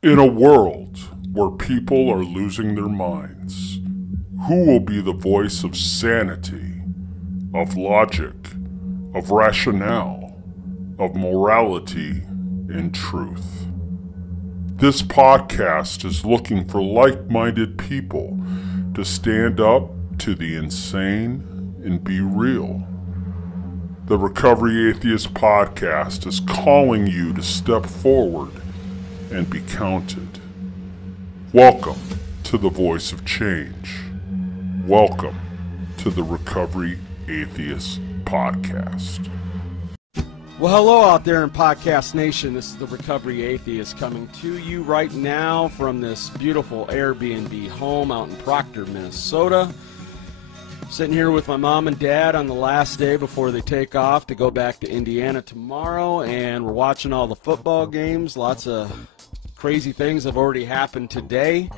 In a world where people are losing their minds, who will be the voice of sanity, of logic, of rationale, of morality and truth? This podcast is looking for like-minded people to stand up to the insane and be real. The Recovery Atheist podcast is calling you to step forward and be counted. Welcome to the voice of change. Welcome to the Recovery Atheist podcast. Well, hello out there in Podcast Nation. This is the Recovery Atheist coming to you right now from this beautiful Airbnb home out in Proctor, Minnesota. Sitting here with my mom and dad on the last day before they take off to go back to Indiana tomorrow, and we're watching all the football games. Lots of crazy things have already happened today,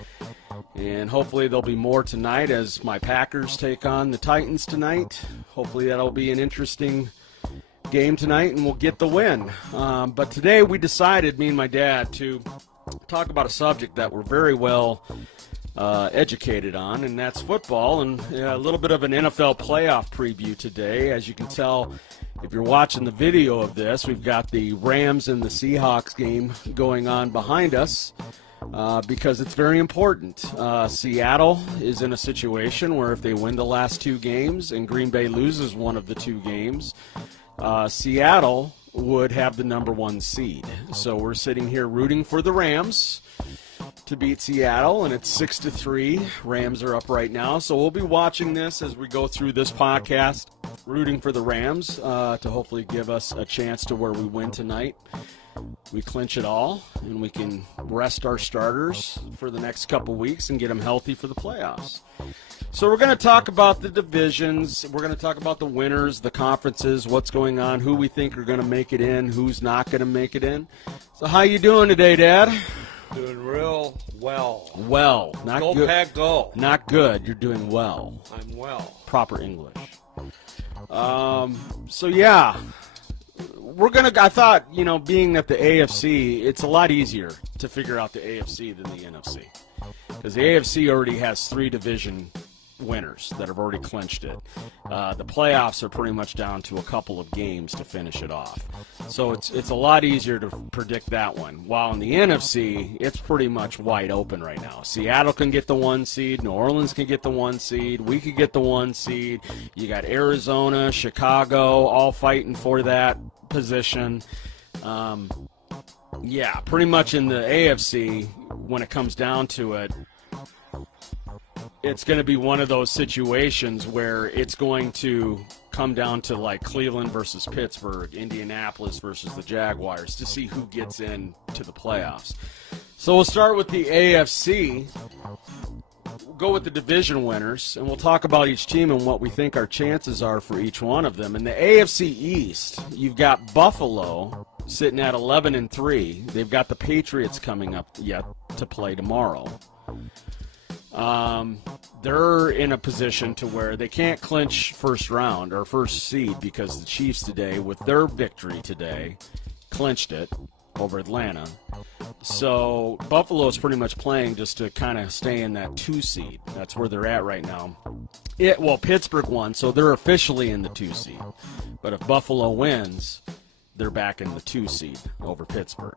and hopefully there'll be more tonight as my Packers take on the Titans tonight. Hopefully that'll be an interesting game tonight and we'll get the win. But today we decided, me and my dad, to talk about a subject that we're very well educated on, and that's football, and a little bit of an NFL playoff preview today. As you can tell, if you're watching the video of this, we've got the Rams and the Seahawks game going on behind us because it's very important. Seattle is in a situation where if they win the last two games and Green Bay loses one of the two games, Seattle would have the number one seed. So we're sitting here rooting for the Rams to beat Seattle, and it's 6-3. Rams are up right now. So we'll be watching this as we go through this podcast, rooting for the Rams to hopefully give us a chance to where we win tonight. We clinch it all, and we can rest our starters for the next couple weeks and get them healthy for the playoffs. So we're going to talk about the divisions. We're going to talk about the winners, the conferences, what's going on, who we think are going to make it in, who's not going to make it in. So how you doing today, Dad? Doing real well. Well, not Go good. Pack, go. Not good. You're doing well. I'm well. Proper English. So yeah, I thought, being that the AFC, it's a lot easier to figure out the AFC than the NFC. Because the AFC already has three division winners that have already clinched it. The playoffs are pretty much down to a couple of games to finish it off. So it's a lot easier to predict that one. While in the NFC, it's pretty much wide open right now. Seattle can get the 1 seed. New Orleans can get the 1 seed. We could get the 1 seed. You got Arizona, Chicago, all fighting for that position. Yeah, pretty much in the AFC, when it comes down to it, it's going to be one of those situations where it's going to come down to like Cleveland versus Pittsburgh, Indianapolis versus the Jaguars to see who gets in to the playoffs. So we'll start with the AFC. We'll go with the division winners, and we'll talk about each team and what we think our chances are for each one of them. In the AFC East, you've got Buffalo sitting at 11-3. They've got the Patriots coming up yet to play tomorrow. They're in a position to where they can't clinch first round or first seed because the Chiefs today, with their victory today, clinched it over Atlanta. So Buffalo is pretty much playing just to kind of stay in that 2 seed. That's where they're at right now. Pittsburgh won, so they're officially in the 2 seed. But if Buffalo wins, they're back in the 2 seed over Pittsburgh.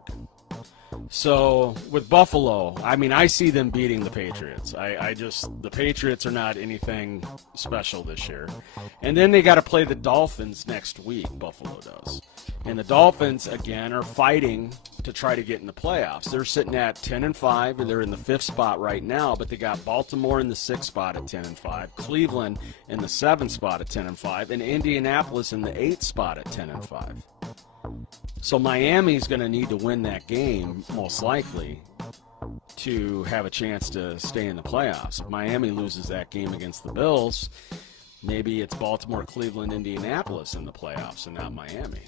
So with Buffalo, I see them beating the Patriots. The Patriots are not anything special this year. And then they got to play the Dolphins next week, Buffalo does. And the Dolphins, again, are fighting to try to get in the playoffs. They're sitting at 10-5, and they're in the 5th spot right now, but they got Baltimore in the 6th spot at 10-5, Cleveland in the 7th spot at 10-5, and Indianapolis in the 8th spot at 10-5. So Miami's going to need to win that game, most likely, to have a chance to stay in the playoffs. If Miami loses that game against the Bills, maybe it's Baltimore, Cleveland, Indianapolis in the playoffs and not Miami.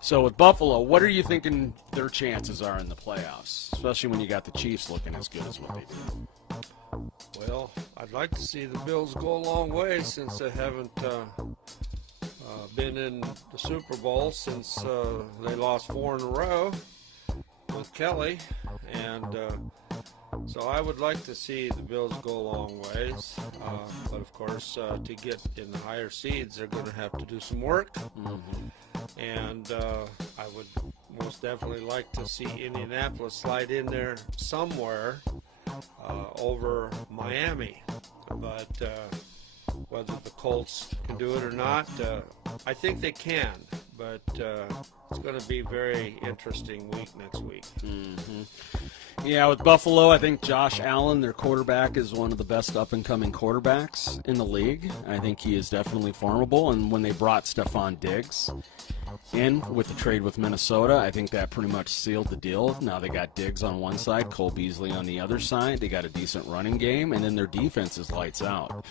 So with Buffalo, what are you thinking their chances are in the playoffs, especially when you got the Chiefs looking as good as what they do? Well, I'd like to see the Bills go a long way since they haven't been in the Super Bowl since they lost 4 in a row. with Kelly, and so I would like to see the Bills go a long ways. But of course, to get in the higher seeds, they're going to have to do some work. Mm-hmm. And I would most definitely like to see Indianapolis slide in there somewhere over Miami. But whether the Colts can do it or not, I think they can. But it's going to be a very interesting week next week. Mm-hmm. Yeah, with Buffalo, I think Josh Allen, their quarterback, is one of the best up-and-coming quarterbacks in the league. I think he is definitely formidable. And when they brought Stephon Diggs in with the trade with Minnesota, I think that pretty much sealed the deal. Now they got Diggs on one side, Cole Beasley on the other side. They got a decent running game, and then their defense is lights out.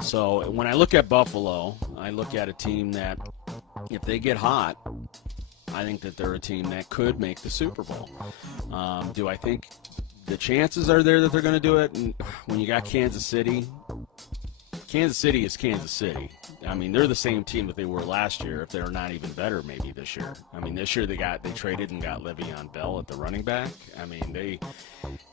So when I look at Buffalo, I look at a team that, if they get hot, I think that they're a team that could make the Super Bowl. Do I think the chances are there that they're going to do it? And when you got Kansas City is Kansas City. I mean, they're the same team that they were last year, if they're not even better maybe this year. I mean, this year they traded and got Le'Veon Bell at the running back. I mean, they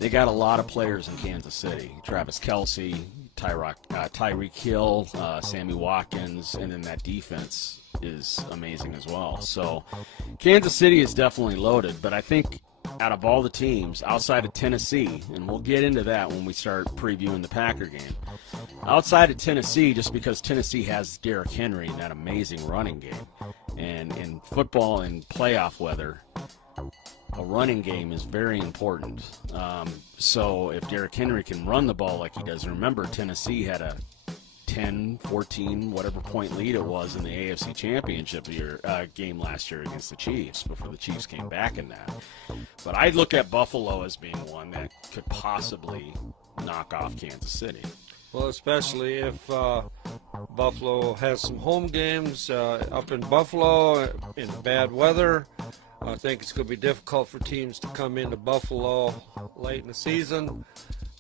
got a lot of players in Kansas City. Travis Kelce, Tyreek Hill, Sammy Watkins, and then that defense is amazing as well. So Kansas City is definitely loaded, but I think out of all the teams outside of Tennessee, and we'll get into that when we start previewing the Packer game, outside of Tennessee, just because Tennessee has Derrick Henry and that amazing running game, and in football and playoff weather, a running game is very important. So if Derrick Henry can run the ball like he does, remember Tennessee had a 10, 14, whatever point lead it was in the AFC Championship game last year against the Chiefs before the Chiefs came back in that. But I look at Buffalo as being one that could possibly knock off Kansas City. Well, especially if Buffalo has some home games up in Buffalo in bad weather. I think it's going to be difficult for teams to come into Buffalo late in the season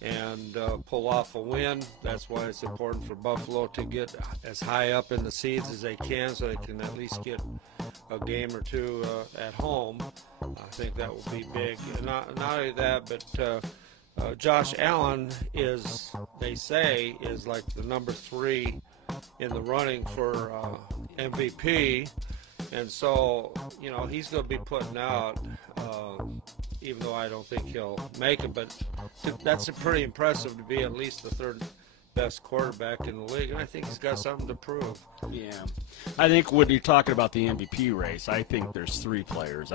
and pull off a win. That's why it's important for Buffalo to get as high up in the seeds as they can so they can at least get a game or two at home. I think that will be big. And not only that, but Josh Allen they say, is like the number 3 in the running for MVP. And so, he's going to be putting out, even though I don't think he'll make it, but that's pretty impressive to be at least the 3rd best quarterback in the league, and I think he's got something to prove. Yeah. I think when you're talking about the MVP race, I think there's 3 players.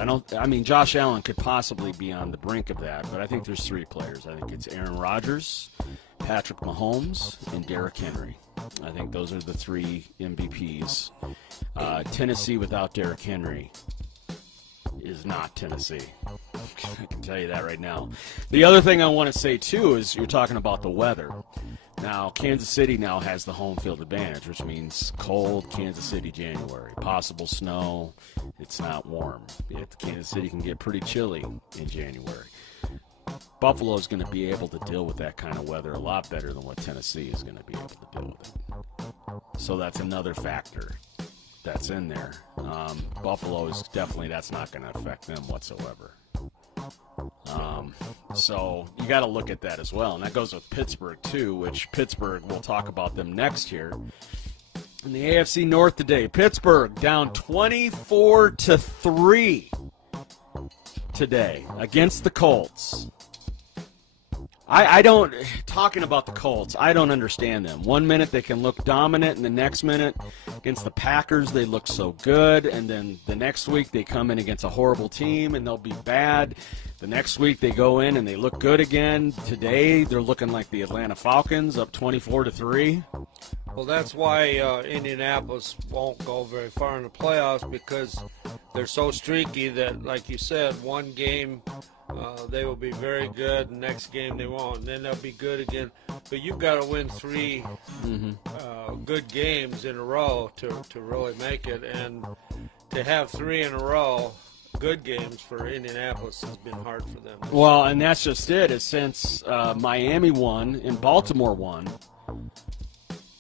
Josh Allen could possibly be on the brink of that, but I think there's 3 players. I think it's Aaron Rodgers, Patrick Mahomes, and Derrick Henry. I think those are the 3 MVPs. Tennessee without Derrick Henry is not Tennessee. I can tell you that right now. The other thing I want to say, too, is you're talking about the weather. Now, Kansas City now has the home field advantage, which means cold Kansas City January. Possible snow. It's not warm. Kansas City can get pretty chilly in January. Buffalo is going to be able to deal with that kind of weather a lot better than what Tennessee is going to be able to deal with it. So that's another factor that's in there. Buffalo is definitely, that's not going to affect them whatsoever. So you got to look at that as well. And that goes with Pittsburgh, too, which Pittsburgh, we'll talk about them next here. In the AFC North today, Pittsburgh down 24-3 today against the Colts. Talking about the Colts, I don't understand them. One minute they can look dominant, and the next minute against the Packers they look so good, and then the next week they come in against a horrible team and they'll be bad. The next week they go in and they look good again. Today they're looking like the Atlanta Falcons, up 24-3. Well, that's why Indianapolis won't go very far in the playoffs, because they're so streaky that, like you said, one game they will be very good, and next game they won't, and then they'll be good again. But you've got to win 3 good games in a row to really make it, and to have 3 in a row good games for Indianapolis has been hard for them. Well, and that's just it. Is since Miami won and Baltimore won,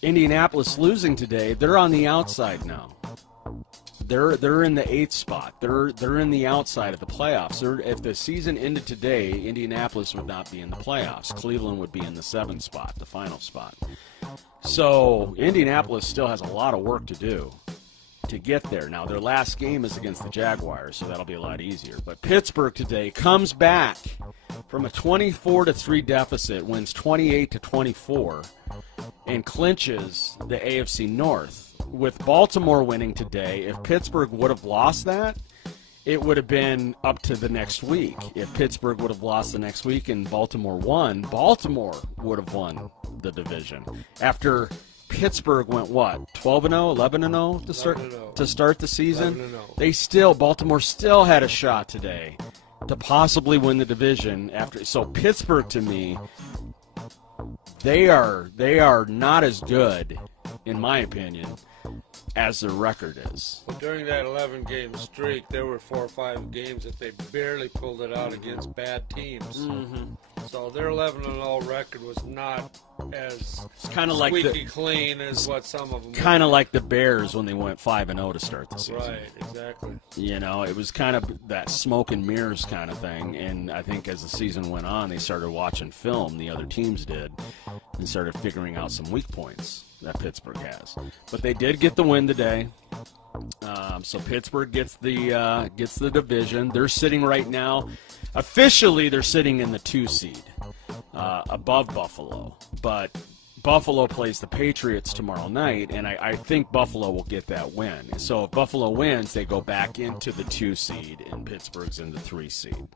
Indianapolis losing today, they're on the outside now. They're in the 8th spot. They're in the outside of the playoffs. If the season ended today, Indianapolis would not be in the playoffs. Cleveland would be in the 7th spot, the final spot. So Indianapolis still has a lot of work to do to get there. Now, their last game is against the Jaguars, so that'll be a lot easier. But Pittsburgh today comes back from a 24-3 deficit, wins 28-24, and clinches the AFC North. With Baltimore winning today, if Pittsburgh would have lost that, it would have been up to the next week. If Pittsburgh would have lost the next week and Baltimore won, Baltimore would have won the division. After Pittsburgh went, what, 12-0, 11-0 to start the season? Baltimore still had a shot today to possibly win the division. So Pittsburgh, to me, they are not as good, in my opinion, as their record is. Well, during that 11-game streak, there were 4 or 5 games that they barely pulled it out against bad teams. Mm-hmm. So their 11-0 record was not as kind of like squeaky clean as what some of them kind of like the Bears when they went 5-0 to start the season. Right, exactly. You know, it was kind of that smoke and mirrors kind of thing, and I think as the season went on, they started watching film, the other teams did, and started figuring out some weak points that Pittsburgh has. But they did get the win today. So Pittsburgh gets the division. They're sitting right now, officially they're sitting in the 2 seed, above Buffalo. But Buffalo plays the Patriots tomorrow night, and I think Buffalo will get that win. So if Buffalo wins, they go back into the 2 seed, and Pittsburgh's in the 3 seed.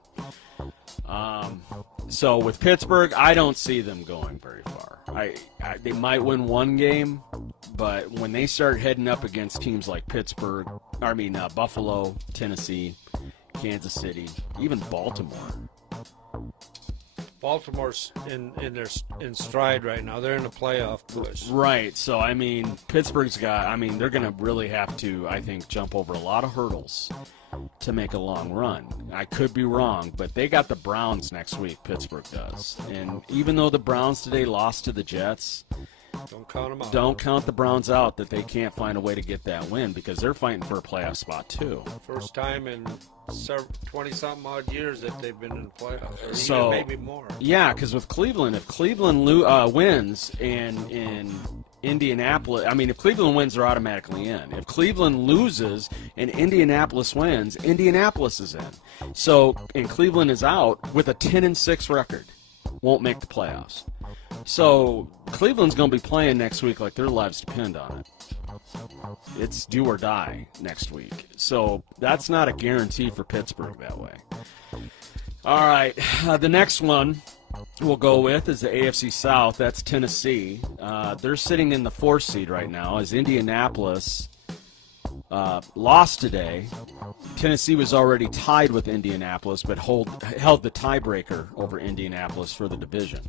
So with Pittsburgh, I don't see them going very far. They might win 1 game, but when they start heading up against teams like Buffalo, Tennessee, Kansas City, even Baltimore. Baltimore's in stride right now. They're in the playoff push. Right. So I mean, Pittsburgh's they're going to really have to, I think, jump over a lot of hurdles to make a long run. I could be wrong, but they got the Browns next week, Pittsburgh does. And even though the Browns today lost to the Jets, don't count them out. Don't count the Browns out that they can't find a way to get that win, because they're fighting for a playoff spot too. First time in 20-something odd years that they've been in the playoffs, or so, even maybe more. Yeah, because with Cleveland, if Cleveland wins in Indianapolis, if Cleveland wins, they're automatically in. If Cleveland loses and Indianapolis wins, Indianapolis is in. So, and Cleveland is out with a 10-6 record, won't make the playoffs. So Cleveland's going to be playing next week like their lives depend on it. It's do or die next week. So that's not a guarantee for Pittsburgh that way. All right, the next one we'll go with is the AFC South. That's Tennessee. They're sitting in the 4th seed right now as Indianapolis lost today. Tennessee was already tied with Indianapolis, but held the tiebreaker over Indianapolis for the division.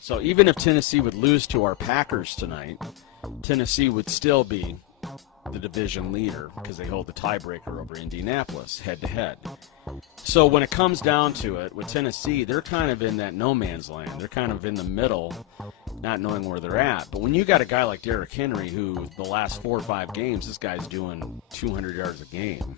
So even if Tennessee would lose to our Packers tonight, Tennessee would still be the division leader because they hold the tiebreaker over Indianapolis head-to-head. So when it comes down to it, with Tennessee, they're kind of in that no man's land. They're kind of in the middle, not knowing where they're at. But when you got a guy like Derrick Henry, who the last 4 or 5 games, this guy's doing 200 yards a game,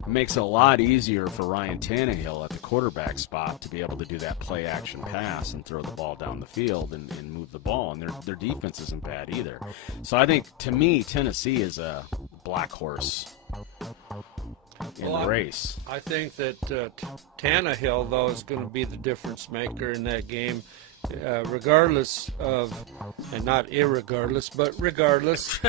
it makes it a lot easier for Ryan Tannehill at the quarterback spot to be able to do that play-action pass and throw the ball down the field and move the ball. And their defense isn't bad either. So I think, to me, Tennessee is a black horse in the race. I think that Tannehill, though, is going to be the difference maker in that game. Regardless of, and not irregardless, but regardless.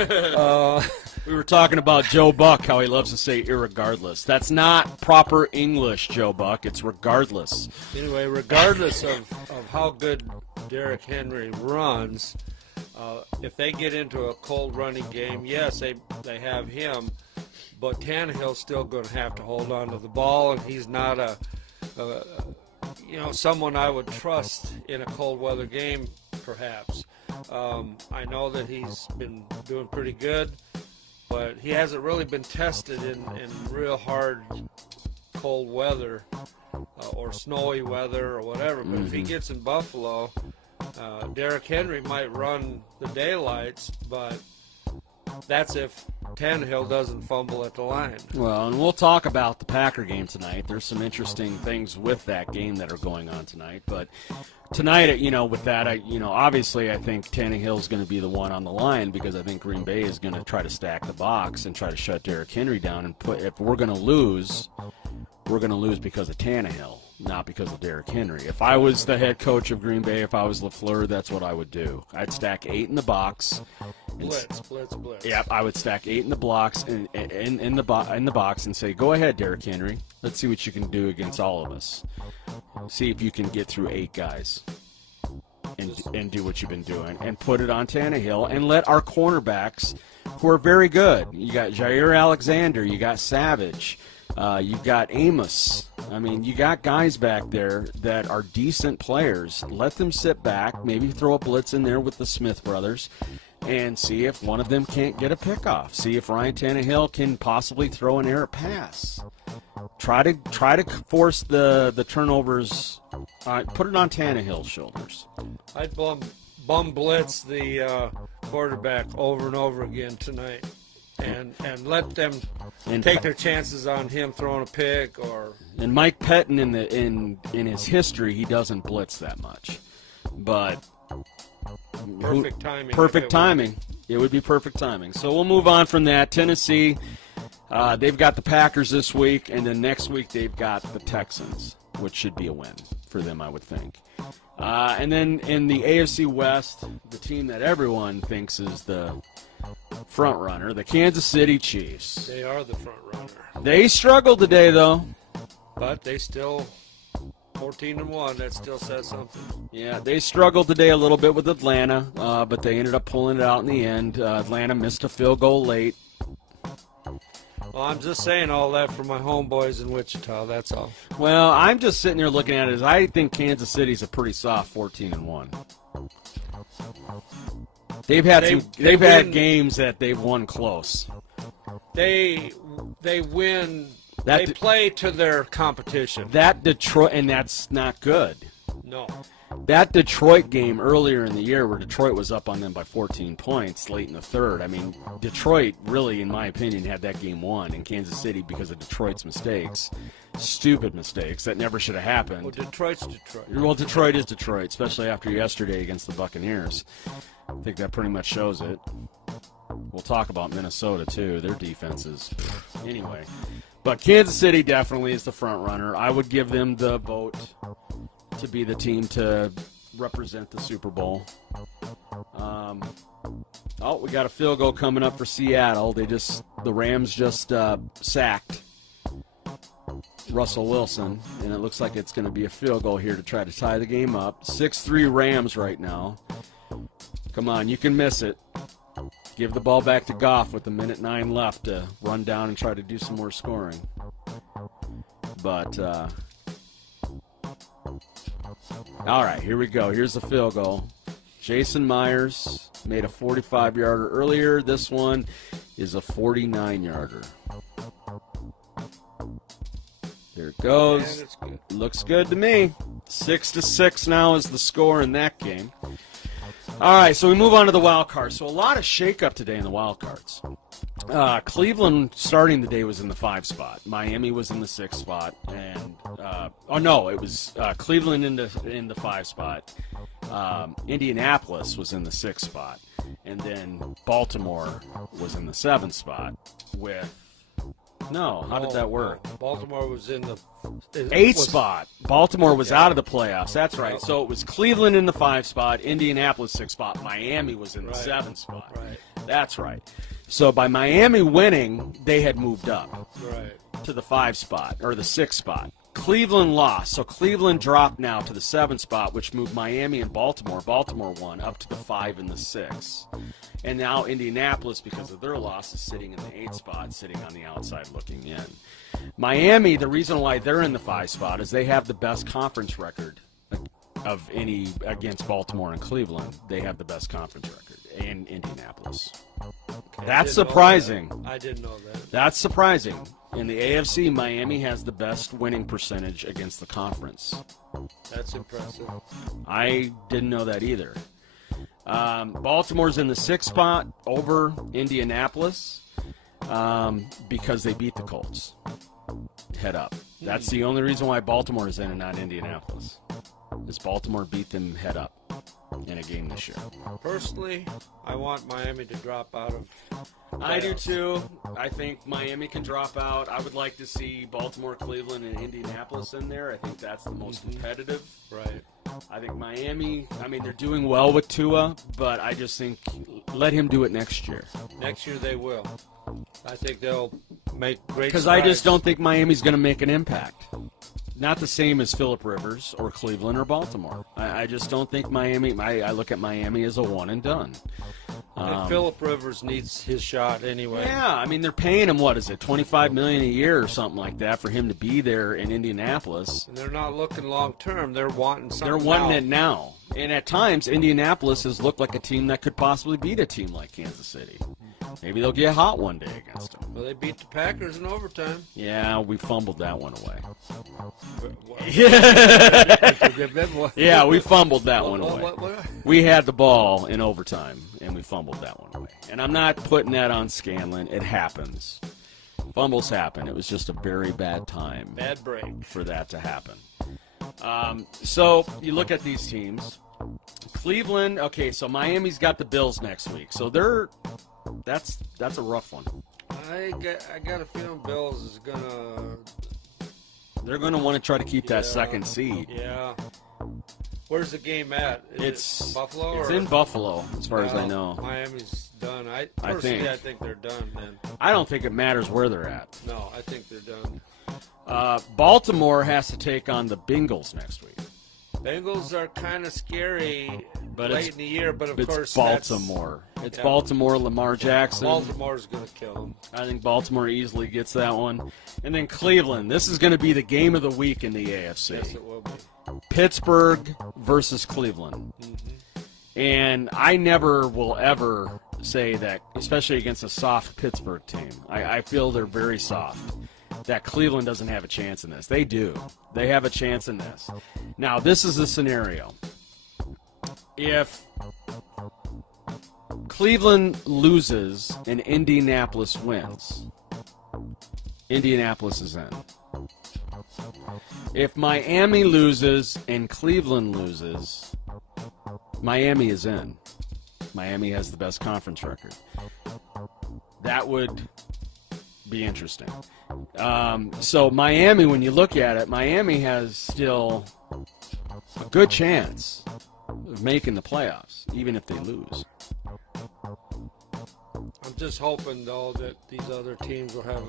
We were talking about Joe Buck, how he loves to say irregardless. That's not proper English, Joe Buck. It's regardless. Anyway, regardless of how good Derrick Henry runs, if they get into a cold running game, yes, they have him, but Tannehill's still going to have to hold on to the ball, and he's not someone I would trust in a cold weather game, perhaps. I know that he's been doing pretty good, but he hasn't really been tested in real hard cold weather or snowy weather or whatever. But if he gets in Buffalo, Derrick Henry might run the daylights, but that's if Tannehill doesn't fumble at the line. Well, and we'll talk about the Packer game tonight. There's some interesting things with that game that are going on tonight. But tonight, with that, obviously I think Tannehill's going to be the one on the line because I think Green Bay is going to try to stack the box and try to shut Derrick Henry down. And if we're going to lose, we're going to lose because of Tannehill, not because of Derrick Henry. If I was the head coach of Green Bay, if I was LaFleur, that's what I would do. I'd stack 8 in the box. Blitz. Yep, I would stack 8 in the blocks in the box and say, "Go ahead, Derrick Henry. Let's see what you can do against all of us. See if you can get through 8 guys and do what you've been doing, and put it on Tannehill and let our cornerbacks, who are very good. You got Jair Alexander, you got Savage, you've got Amos. I mean, you got guys back there that are decent players. Let them sit back, maybe throw a blitz in there with the Smith brothers, and see if one of them can't get a pickoff. See if Ryan Tannehill can possibly throw an errant pass. Try to force the turnovers. Put it on Tannehill's shoulders." I'd bum blitz the quarterback over and over again tonight, and let them take their chances on him throwing a pick or. And Mike Pettin in his history, he doesn't blitz that much, but. Perfect timing. Perfect timing. It would be perfect timing. So we'll move on from that. Tennessee, they've got the Packers this week, and then next week they've got the Texans, which should be a win for them, I would think. And then in the AFC West, the team that everyone thinks is the front runner, the Kansas City Chiefs. They are the front runner. They struggled today, though. But they still 14-1. That still says something. Yeah, they struggled today a little bit with Atlanta, but they ended up pulling it out in the end. Atlanta missed a field goal late. Well, I'm just saying all that for my homeboys in Wichita. That's all. Well, I'm just sitting there looking at it as I think Kansas City's a pretty soft 14-1. They've had games that they've won close. They win. They play to their competition. That Detroit, and that's not good. No. That Detroit game earlier in the year where Detroit was up on them by 14 points late in the third. I mean, Detroit really, in my opinion, had that game won, and Kansas City, because of Detroit's mistakes, stupid mistakes that never should have happened. Well, Detroit's Detroit. Well, Detroit is Detroit, especially after yesterday against the Buccaneers. I think that pretty much shows it. We'll talk about Minnesota, too. Their defense is... Anyway. But Kansas City definitely is the front runner. I would give them the vote to be the team to represent the Super Bowl. We got a field goal coming up for Seattle. The Rams just sacked Russell Wilson, and it looks like it's going to be a field goal here to try to tie the game up. 6-3 Rams right now. Come on, you can miss it. Give the ball back to Goff with 1:09 left to run down and try to do some more scoring. But, all right, here we go. Here's the field goal. Jason Myers made a 45-yarder earlier. This one is a 49-yarder. There it goes. Looks good to me. 6-6 now is the score in that game. All right, so we move on to the wild card. So a lot of shakeup today in the wild cards. Cleveland starting the day was in the 5 spot. Miami was in the 6 spot, and it was Cleveland in the 5 spot. Indianapolis was in the 6 spot, and then Baltimore was in the 7 spot. How did that work? Baltimore was in the 8 spot. Baltimore was out of the playoffs. That's right. So it was Cleveland in the 5 spot, Indianapolis 6 spot, Miami was in the 7 spot. Right. That's right. So by Miami winning, they had moved up to the 5 spot or the 6 spot. Cleveland lost, so Cleveland dropped now to the 7 spot, which moved Miami and Baltimore. Baltimore won up to the 5 and the 6. And now Indianapolis, because of their loss, is sitting in the 8 spot, sitting on the outside looking in. Miami, the reason why they're in the 5 spot is they have the best conference record of any against Baltimore and Cleveland. They have the best conference record in Indianapolis. Okay, That's surprising. I didn't know that. That's surprising. In the AFC, Miami has the best winning percentage against the conference. That's impressive. I didn't know that either. Baltimore's in the 6th spot over Indianapolis. because they beat the Colts head up. That's the only reason why Baltimore is in and not Indianapolis. Is Baltimore beat them head up in a game this year. Personally, I want Miami to drop out of playoffs. I do too. I think Miami can drop out. I would like to see Baltimore, Cleveland, and Indianapolis in there. I think that's the most competitive. Right. I think Miami, they're doing well with Tua, but I just think let him do it next year. Next year they will. I think they'll make great Because strides. I just don't think Miami's going to make an impact. Not the same as Phillip Rivers or Cleveland or Baltimore. I just don't think Miami. I look at Miami as a one and done. And Phillip Rivers needs his shot anyway. Yeah, they're paying him, what is it, $25 million a year or something like that for him to be there in Indianapolis. And they're not looking long term. They're wanting something. They're wanting it now. And at times, Indianapolis has looked like a team that could possibly beat a team like Kansas City. Maybe they'll get hot one day against them. Well, they beat the Packers in overtime. Yeah, we fumbled that one away. Yeah, we fumbled that one away. We had the ball in overtime, and we fumbled that one away. And I'm not putting that on Scanlon. It happens. Fumbles happen. It was just a very bad time. Bad break. For that to happen. So you look at these teams. Cleveland, okay, so Miami's got the Bills next week. So that's a rough one. I got a feeling Bills is They're going to want to try to keep that second seed. Yeah. Where's the game at? It's Buffalo? It's in Buffalo, as far as I know. Miami's done. I think they're done, man. I don't think it matters where they're at. No, I think they're done. Baltimore has to take on the Bengals next week. Bengals are kind of scary but late in the year, but of course it's Baltimore. It's Baltimore, Lamar Jackson. Baltimore's going to kill them. I think Baltimore easily gets that one. And then Cleveland. This is going to be the game of the week in the AFC. Yes, it will be. Pittsburgh versus Cleveland. Mm-hmm. And I never will ever say that, especially against a soft Pittsburgh team. I feel they're very soft. That Cleveland doesn't have a chance in this. They do. They have a chance in this. Now, this is the scenario. If Cleveland loses and Indianapolis wins, Indianapolis is in. If Miami loses and Cleveland loses, Miami is in. Miami has the best conference record. That would be interesting. So Miami, when you look at it, Miami has still a good chance of making the playoffs, even if they lose. I'm just hoping, though, that these other teams will have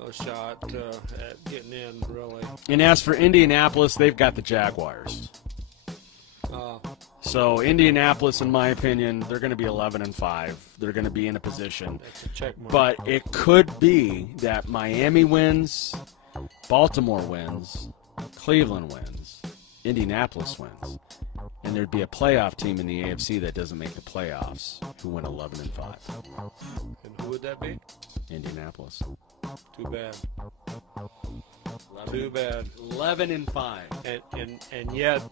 a shot at getting in, really. And as for Indianapolis, they've got the Jaguars. So Indianapolis, in my opinion, they're going to be 11-5. They're going to be in a position. That's a check mark. But it could be that Miami wins, Baltimore wins, Cleveland wins, Indianapolis wins, and there'd be a playoff team in the AFC that doesn't make the playoffs who win 11-5. And who would that be? Indianapolis. Too bad. Too bad. 11-5. And yet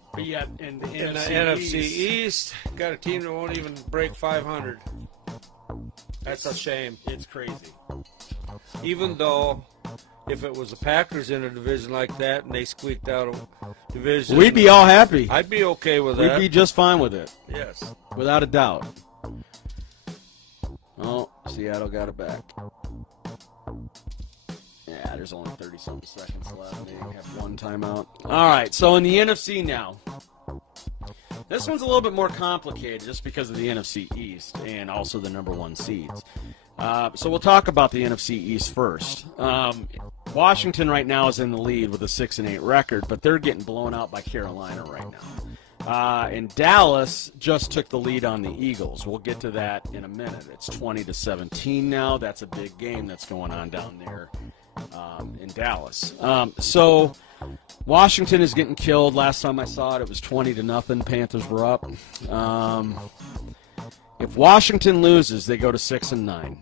in the NFC East, got a team that won't even break 500. That's a shame. It's crazy. Even though, if it was the Packers in a division like that and they squeaked out a division, we'd be all happy. I'd be okay with that. We'd be just fine with it. Yes. Without a doubt. Oh, Seattle got it back. Yeah, there's only 30-something seconds left. They have one timeout. All right, so in the NFC now. This one's a little bit more complicated just because of the NFC East and also the number one seeds. So we'll talk about the NFC East first. Washington right now is in the lead with a 6-8 record, but they're getting blown out by Carolina right now. And Dallas just took the lead on the Eagles. We'll get to that in a minute. It's 20-17 now. That's a big game that's going on down there in Dallas. So Washington is getting killed. Last time I saw it, it was 20-0. Panthers were up. If Washington loses, they go to 6-9.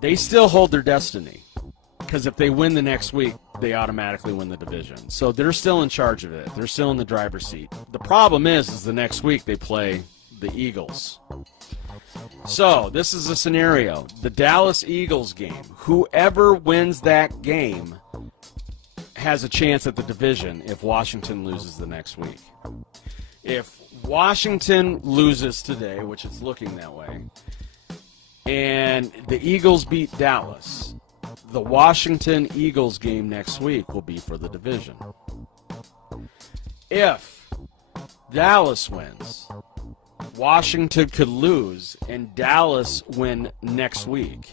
They still hold their destiny because if they win the next week, they automatically win the division. So they're still in charge of it. They're still in the driver's seat. The problem is the next week they play the Eagles. So this is a scenario. The Dallas Eagles game. Whoever wins that game has a chance at the division if Washington loses the next week. If Washington loses today, which it's looking that way, and the Eagles beat Dallas, the Washington Eagles game next week will be for the division. If Dallas wins, Washington could lose, and Dallas win next week,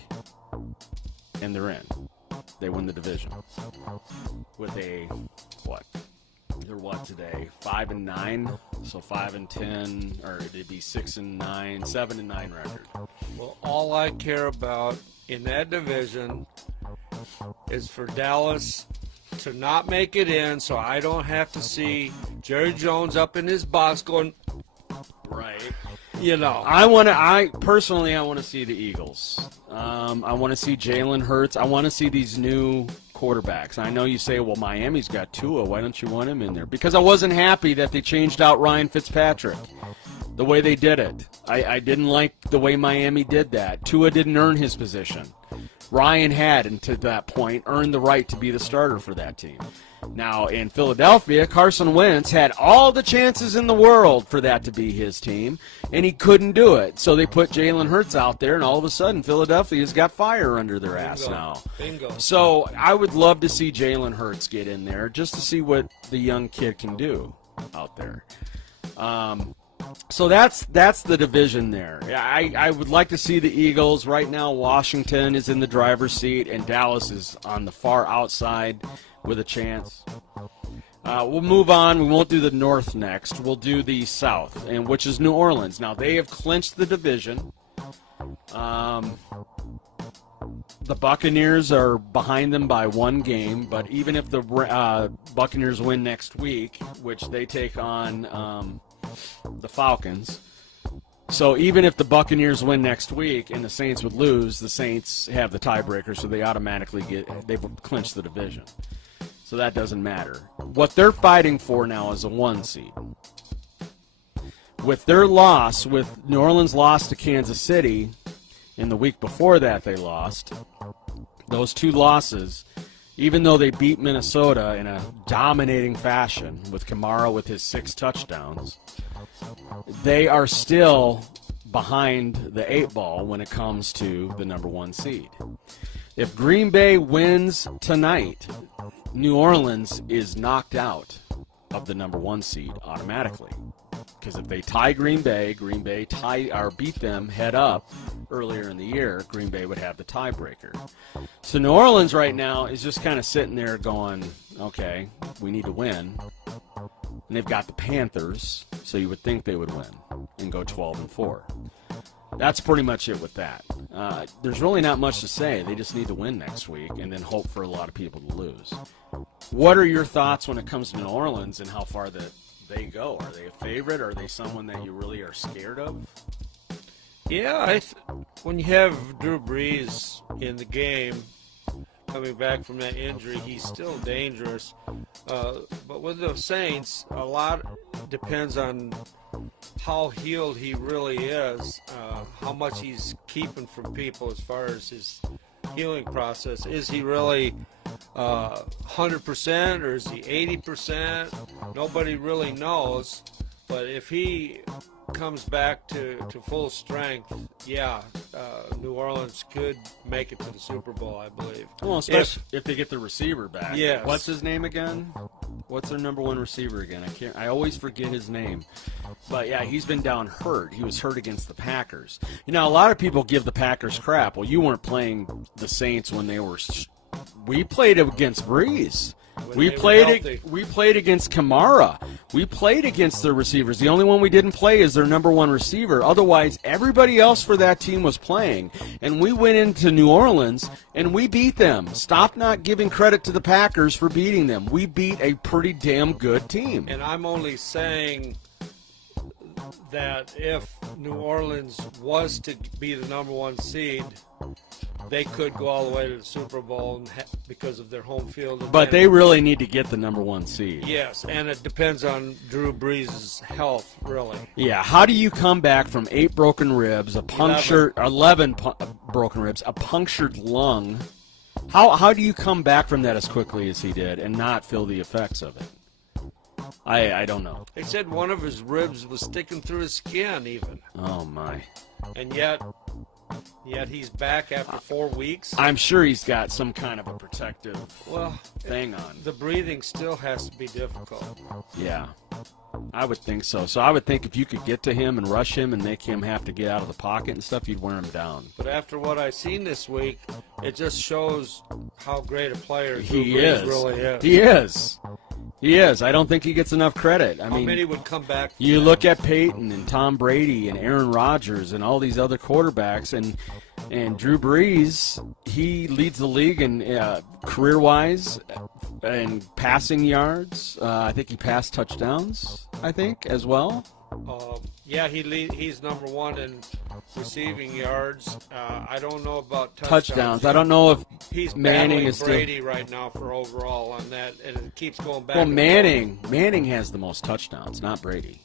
and they're in. They win the division with a what? They're what today? 5-9, so 5-10, or it'd be 6-9, 7-9 record. Well, all I care about in that division is for Dallas to not make it in, so I don't have to see Jerry Jones up in his box going, right. You know, I personally want to see the Eagles. I want to see Jalen Hurts. I want to see these new quarterbacks. I know you say, well, Miami's got Tua. Why don't you want him in there? Because I wasn't happy that they changed out Ryan Fitzpatrick the way they did it. I didn't like the way Miami did that. Tua didn't earn his position. Ryan had, and to that point, earned the right to be the starter for that team. Now, in Philadelphia, Carson Wentz had all the chances in the world for that to be his team, and he couldn't do it. So they put Jalen Hurts out there, and all of a sudden, Philadelphia's got fire under their ass now. Bingo. So I would love to see Jalen Hurts get in there just to see what the young kid can do out there. So that's the division there. I would like to see the Eagles. Right now, Washington is in the driver's seat, and Dallas is on the far outside with a chance. We'll move on. We won't do the North next. We'll do the South, and which is New Orleans. Now, they have clinched the division. The Buccaneers are behind them by one game, but even if the Buccaneers win next week, which they take on the Falcons, so even if the Buccaneers win next week and the Saints would lose, the Saints have the tiebreaker, so they automatically they've clinched the division. So that doesn't matter. What they're fighting for now is a 1 seed. With their loss, with New Orleans lost to Kansas City, and the week before that they lost, those two losses, even though they beat Minnesota in a dominating fashion with Kamara with his 6 touchdowns, they are still behind the 8 ball when it comes to the number 1 seed. If Green Bay wins tonight, New Orleans is knocked out of the number 1 seed automatically. Because if they tie Green Bay beat them head up earlier in the year, Green Bay would have the tiebreaker. So New Orleans right now is just kind of sitting there going, okay, we need to win. And they've got the Panthers, so you would think they would win and go 12-4. That's pretty much it with that. There's really not much to say. They just need to win next week and then hope for a lot of people to lose. What are your thoughts when it comes to New Orleans and how far they go? Are they a favorite? Are they someone that you really are scared of? Yeah, when you have Drew Brees in the game, coming back from that injury, he's still dangerous. But with the Saints, a lot depends on how healed he really is, how much he's keeping from people as far as his healing process. Is he really 100% or is he 80%? Nobody really knows. But if he comes back to full strength, New Orleans could make it to the Super Bowl, I believe. Well, especially if they get the receiver back. Yes. What's his name again? What's their number 1 receiver again? I always forget his name. But yeah, he's been down hurt. He was hurt against the Packers. You know, a lot of people give the Packers crap. Well, you weren't playing the Saints when they were. We played against Breeze. We played against Kamara. We played against their receivers. The only one we didn't play is their number 1 receiver. Otherwise, everybody else for that team was playing. And we went into New Orleans, and we beat them. Stop not giving credit to the Packers for beating them. We beat a pretty damn good team. And I'm only saying that if New Orleans was to be the number 1 seed, they could go all the way to the Super Bowl because of their home field advantage. But they really need to get the number 1 seed. Yes, and it depends on Drew Brees' health, really. Yeah, how do you come back from 8 broken ribs, 11 broken ribs, a punctured lung? How do you come back from that as quickly as he did and not feel the effects of it? I don't know. They said one of his ribs was sticking through his skin even. Oh, my. And yet he's back after 4 weeks. I'm sure he's got some kind of a protective thing on. The breathing still has to be difficult. Yeah, I would think so. So I would think if you could get to him and rush him and make him have to get out of the pocket and stuff, you'd wear him down. But after what I've seen this week, it just shows how great a player he is. Really is. He is. He is. I don't think he gets enough credit. I mean, how many would come back? You look at Peyton and Tom Brady and Aaron Rodgers and all these other quarterbacks, and Drew Brees, he leads the league in career-wise and passing yards. I think he passed touchdowns, as well. Yeah, he's number 1 in receiving yards. I don't know about touchdowns. I don't know if he's Manning is Brady right now for overall on that, and it keeps going back. Well, Manning has the most touchdowns, not Brady.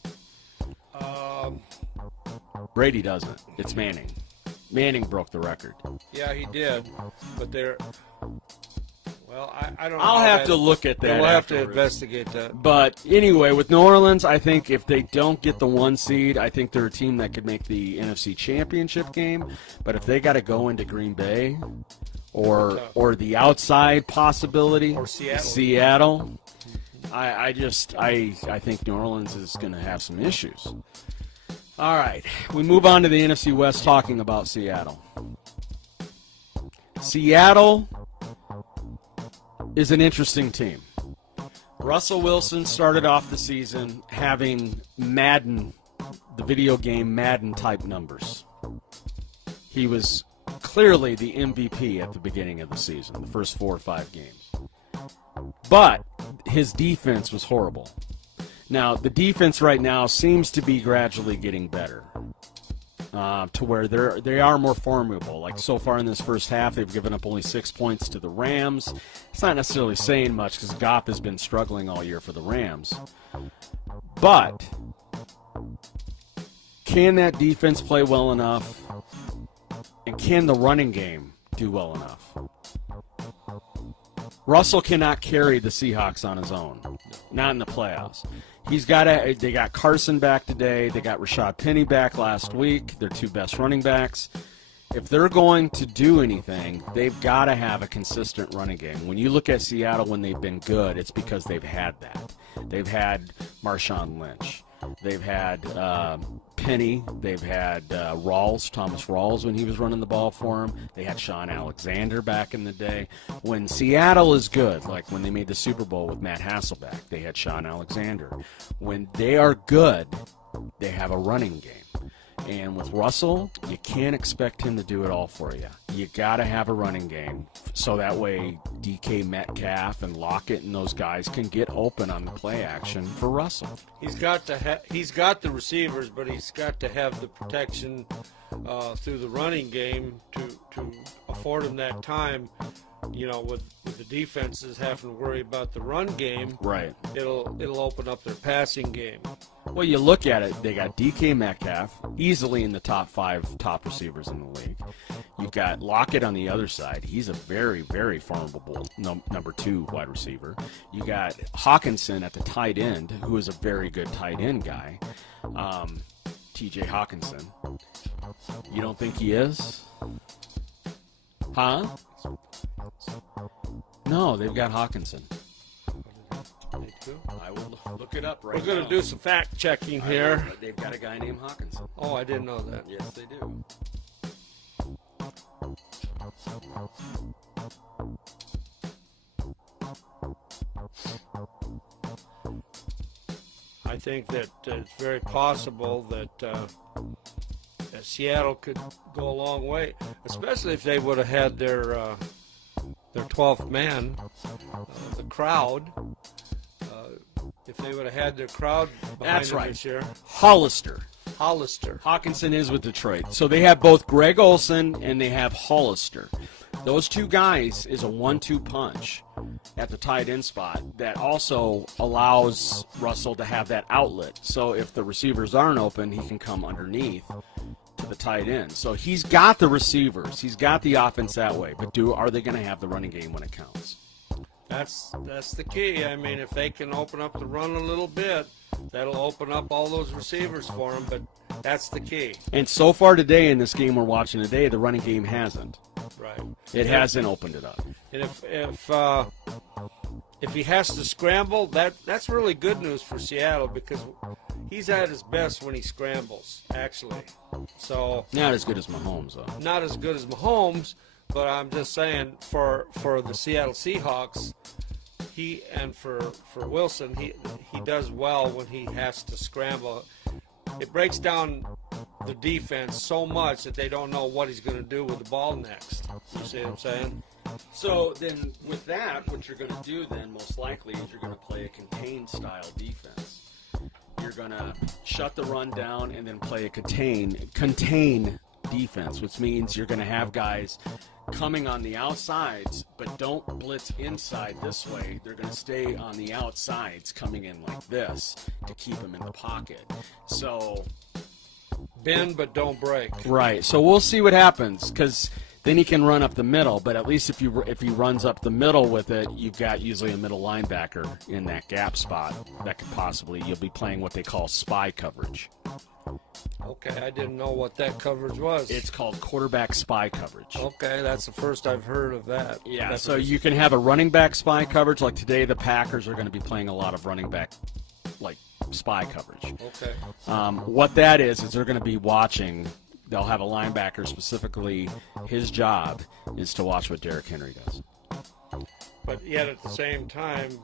Brady doesn't. It's Manning. Manning broke the record. Yeah, he did, but they're. Well, I don't know. I'll have to look at that. We'll have to investigate that. But anyway, with New Orleans, I think if they don't get the 1 seed, I think they're a team that could make the NFC Championship game. But if they got to go into Green Bay or the outside possibility, or Seattle, I think New Orleans is going to have some issues. All right, we move on to the NFC West talking about Seattle. Seattle is an interesting team. Russell Wilson started off the season having Madden, the video game Madden type numbers. He was clearly the MVP at the beginning of the season, the first 4 or 5 games. But his defense was horrible. Now, the defense right now seems to be gradually getting better. To where they are more formidable. Like so far in this first half, they've given up only 6 points to the Rams. It's not necessarily saying much because Goff has been struggling all year for the Rams. But can that defense play well enough? And can the running game do well enough? Russell cannot carry the Seahawks on his own. Not in the playoffs. They got Carson back today. They got Rashad Penny back last week. Their 2 best running backs. If they're going to do anything, they've got to have a consistent running game. When you look at Seattle when they've been good, it's because they've had that. They've had Marshawn Lynch. They've had Penny. They've had Thomas Rawls when he was running the ball for him. They had Sean Alexander back in the day. When Seattle is good, like when they made the Super Bowl with Matt Hasselbeck, they had Sean Alexander. When they are good, they have a running game. And with Russell, you can't expect him to do it all for you. You got to have a running game so that way DK Metcalf and Lockett and those guys can get open on the play action for Russell. He's got the receivers, but he's got to have the protection through the running game to afford him that time. You know, with the defenses having to worry about the run game, right? It'll open up their passing game. Well, you look at it, they got DK Metcalf, easily in the top 5 top receivers in the league. You've got Lockett on the other side. He's a very, very formidable number 2 wide receiver. You got Hawkinson at the tight end, who is a very good tight end guy. TJ Hawkinson. You don't think he is? Huh? No, they've got Hawkinson. I will look it up right now. We're going to do some fact checking here. They've got a guy named Hawkinson. Oh, I didn't know that. Yes, they do. I think that it's very possible that Seattle could go a long way, especially if they would have had their 12th man, the crowd. If they would have had their crowd behind them this year. Hollister. Hollister. Hawkinson is with Detroit. So they have both Greg Olson and they have Hollister. Those two guys is a 1-2 punch at the tight end spot that also allows Russell to have that outlet. So if the receivers aren't open, he can come underneath to the tight end. So he's got the receivers. He's got the offense that way. But are they going to have the running game when it counts? That's the key. I mean, if they can open up the run a little bit, that'll open up all those receivers for them. But that's the key. And so far today in this game we're watching today, the running game hasn't. Right. It hasn't opened it up. And if he has to scramble, that's really good news for Seattle because he's at his best when he scrambles, actually. So Not as good as Mahomes, though. not as good as Mahomes, but I'm just saying for the Seattle Seahawks, for Wilson, he does well when he has to scramble. It breaks down the defense so much that they don't know what he's going to do with the ball next. You see what I'm saying? So then with that, what you're going to do then most likely is you're going to play a contained style defense. You're going to shut the run down and then play a contain defense, which means you're going to have guys coming on the outsides, but don't blitz inside this way. They're going to stay on the outsides coming in like this to keep them in the pocket. So Bend but don't break. right. So we'll see what happens because then he can run up the middle. But at least if he runs up the middle with it, you've got usually a middle linebacker in that gap spot that could possibly you'll be playing what they call spy coverage. Okay, I didn't know what that coverage was. It's called quarterback spy coverage. Okay, that's the first I've heard of that. Yeah, That's so you can have a running back spy coverage. Like today, the Packers are going to be playing a lot of running back, like spy coverage. Okay. What that is they're going to be watching. They'll have a linebacker specifically. His job is to watch what Derrick Henry does. But yet at the same time,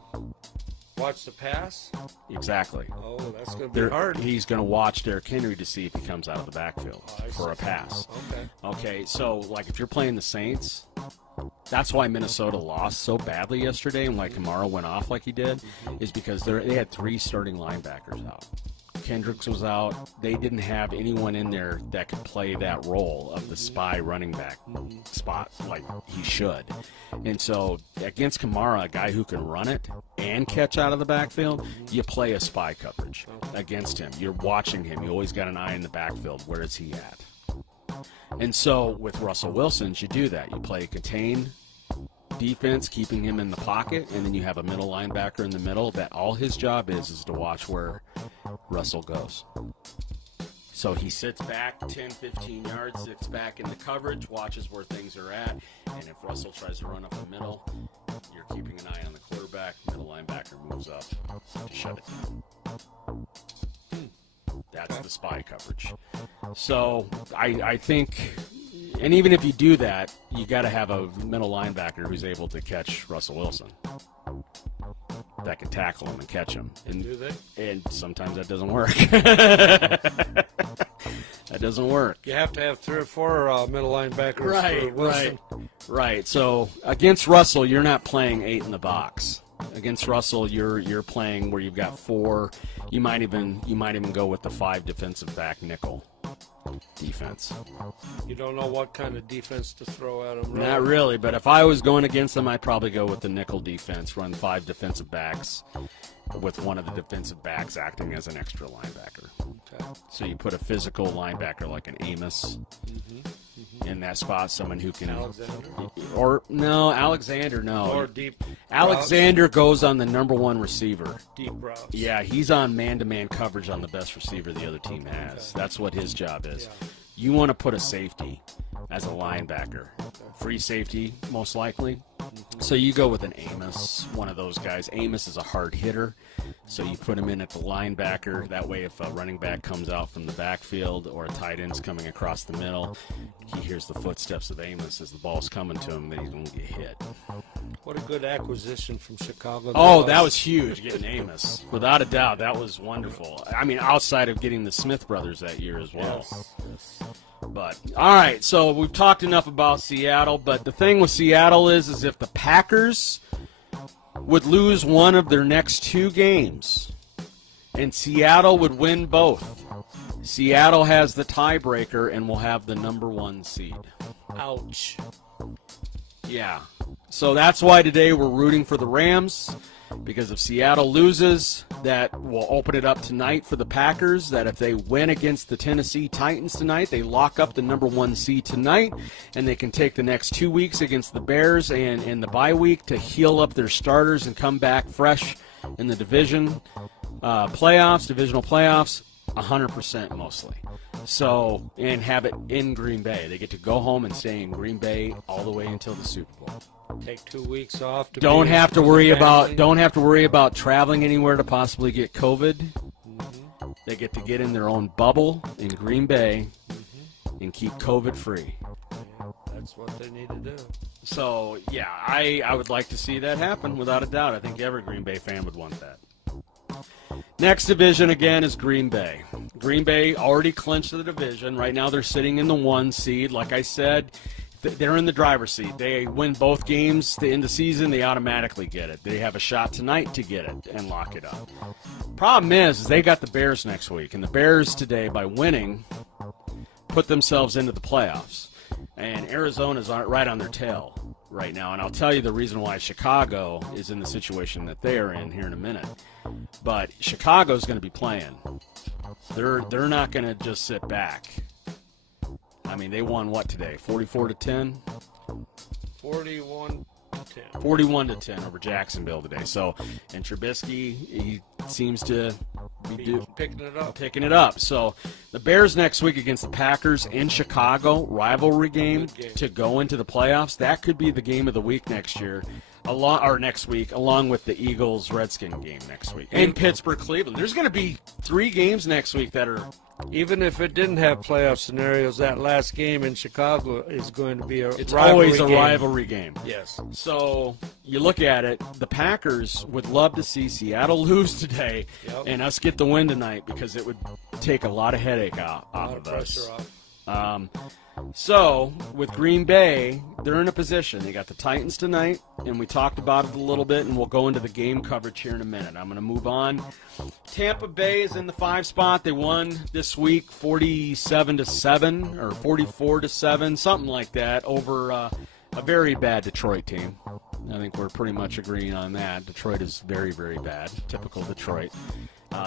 watch the pass? Exactly. Oh, that's going to be hard. He's going to watch Derrick Henry to see if he comes out of the backfield for a pass. Okay. Okay, so like if you're playing the Saints, that's why Minnesota lost so badly yesterday and why Kamara went off like he did, is because they had 3 starting linebackers out. Kendricks was out. They didn't have anyone in there that could play that role of the spy running back spot like he should. And so against Kamara, a guy who can run it and catch out of the backfield, you play a spy coverage against him. You're watching him. You always got an eye in the backfield. Where is he at? And so with Russell Wilson, you do that. You play a contain defense, keeping him in the pocket, and then you have a middle linebacker in the middle that all his job is to watch where Russell goes. So he sits back 10, 15 yards, sits back in the coverage, watches where things are at, and if Russell tries to run up the middle, you're keeping an eye on the quarterback, middle linebacker moves up to shut it down. That's the spy coverage. So I think, and even if you do that, you got to have a middle linebacker who's able to catch Russell Wilson, that can tackle him and catch him. And, Do they? And sometimes that doesn't work. That doesn't work. You have to have 3 or 4 middle linebackers for Wilson. Right. So against Russell, you're not playing 8 in the box. Against Russell, you're playing where you've got 4. You might even go with the 5 defensive back nickel defense. You don't know what kind of defense to throw at them. Really. Not really, but if I was going against them, I'd probably go with the nickel defense, run 5 defensive backs with one of the defensive backs acting as an extra linebacker. Okay. So you put a physical linebacker like an Amos in that spot, someone who can... Alexander? Alexander, no. Or deep Alexander goes on the number 1 receiver. Deep routes. Yeah, he's on man-to-man coverage on the best receiver the other team has. That's what his job is. Yeah. You want to put a safety as a linebacker. Free safety, most likely. So you go with an Amos, one of those guys. Amos is a hard hitter, so you put him in at the linebacker. That way if a running back comes out from the backfield or a tight end's coming across the middle, he hears the footsteps of Amos as the ball's coming to him, then he's going to get hit. What a good acquisition from Chicago. That was huge, getting Amos. Without a doubt, that was wonderful. I mean, outside of getting the Smith brothers that year as well. Yes. But all right, so we've talked enough about Seattle, but the thing with Seattle is if the Packers would lose one of their next 2 games and Seattle would win both, Seattle has the tiebreaker and will have the number 1 seed. Ouch. Yeah. So that's why today we're rooting for the Rams, because if Seattle loses, that will open it up tonight for the Packers, that if they win against the Tennessee Titans tonight, they lock up the number 1 seed tonight, and they can take the next 2 weeks against the Bears and in the bye week to heal up their starters and come back fresh in the divisional playoffs, 100% mostly. So, and have it in Green Bay. They get to go home and stay in Green Bay all the way until the Super Bowl. Take 2 weeks off. Don't have to worry about traveling anywhere to possibly get COVID. Mm-hmm. They get to get in their own bubble in Green Bay and keep COVID free. Yeah, that's what they need to do. So, yeah, I would like to see that happen without a doubt. I think every Green Bay fan would want that. Next division, again, is Green Bay. Green Bay already clinched the division. Right now they're sitting in the 1 seed. Like I said, they're in the driver's seat. They win both games to end the season, they automatically get it. They have a shot tonight to get it and lock it up. Problem is they got the Bears next week, and the Bears today, by winning, put themselves into the playoffs. And Arizona's right on their tail right now. And I'll tell you the reason why Chicago is in the situation that they are in here in a minute. But Chicago's going to be playing. They're not going to just sit back. I mean, they won what today? 44-10? 41-10. 41-10 over Jacksonville today. So, and Trubisky, he seems to be picking it up. So, the Bears next week against the Packers in Chicago, rivalry game to go into the playoffs. That could be the game of the week next year. Next week, along with the Eagles-Redskin game next week. And Pittsburgh-Cleveland. There's going to be 3 games next week that are... Even if it didn't have playoff scenarios, that last game in Chicago is going to be It's always a rivalry game. Yes. So, you look at it, the Packers would love to see Seattle lose today and us get the win tonight, because it would take a lot of headache off of us. So, with Green Bay, they're in a position. They got the Titans tonight, and we talked about it a little bit, and we'll go into the game coverage here in a minute. I'm going to move on. Tampa Bay is in the 5 spot. They won this week 47-7 or 44-7, something like that, over a very bad Detroit team. I think we're pretty much agreeing on that. Detroit is very, very bad. Typical Detroit.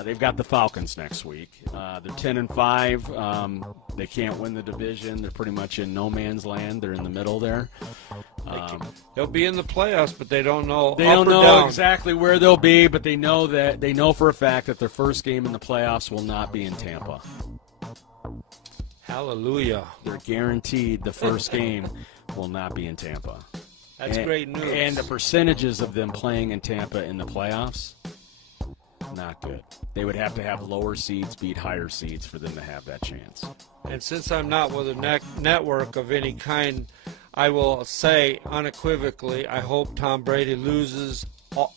They've got the Falcons next week. They're 10-5. They can't win the division. They're pretty much in no man's land. They're in the middle there. They'll be in the playoffs, but they don't know. They don't know exactly where they'll be, but they know for a fact that their first game in the playoffs will not be in Tampa. Hallelujah! They're guaranteed the first game will not be in Tampa. That's great news. And the percentages of them playing in Tampa in the playoffs, not good. They would have to have lower seeds beat higher seeds for them to have that chance. And since I'm not with a network of any kind, I will say unequivocally, I hope Tom Brady loses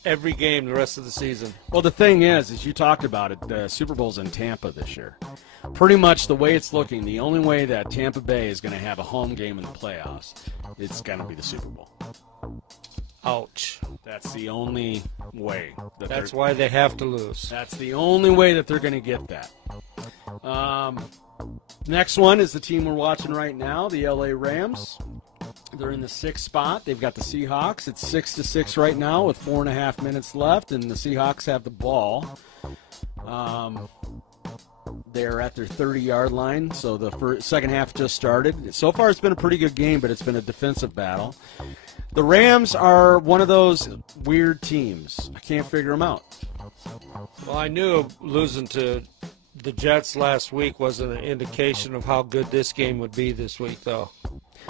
every game the rest of the season. Well, the thing is, as you talked about it, the Super Bowl's in Tampa this year. Pretty much the way it's looking, the only way that Tampa Bay is going to have a home game in the playoffs, it's going to be the Super Bowl. Ouch. That's the only way. That's why they have to lose. That's the only way that they're going to get that. Next one is the team we're watching right now, the LA Rams. They're in the 6th spot. They've got the Seahawks. It's 6-6 right now with 4.5 minutes left, and the Seahawks have the ball. They're at their 30-yard line, so the second half just started. So far it's been a pretty good game, but it's been a defensive battle. The Rams are one of those weird teams. I can't figure them out. Well, I knew losing to the Jets last week was an indication of how good this game would be this week, though.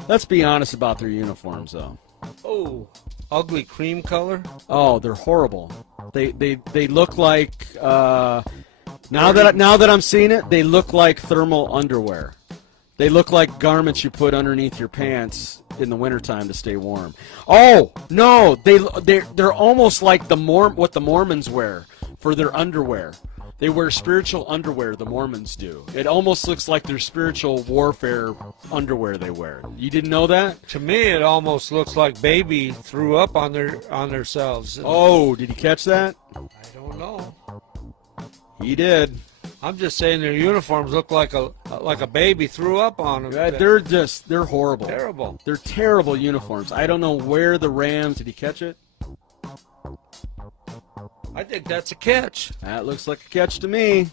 Let's be honest about their uniforms, though. Oh, ugly cream color? Oh, they're horrible. They look like now that I'm seeing it, they look like thermal underwear. They look like garments you put underneath your pants in the wintertime to stay warm. Oh, no, they're almost like what the Mormons wear for their underwear. They wear spiritual underwear, the Mormons do. It almost looks like their spiritual warfare underwear they wear. You didn't know that? To me, it almost looks like baby threw up on themselves. Oh, did you catch that? I don't know. He did. I'm just saying their uniforms look like a baby threw up on them. They're horrible. Terrible. They're terrible uniforms. I don't know where the Rams, did he catch it? I think that's a catch. That looks like a catch to me.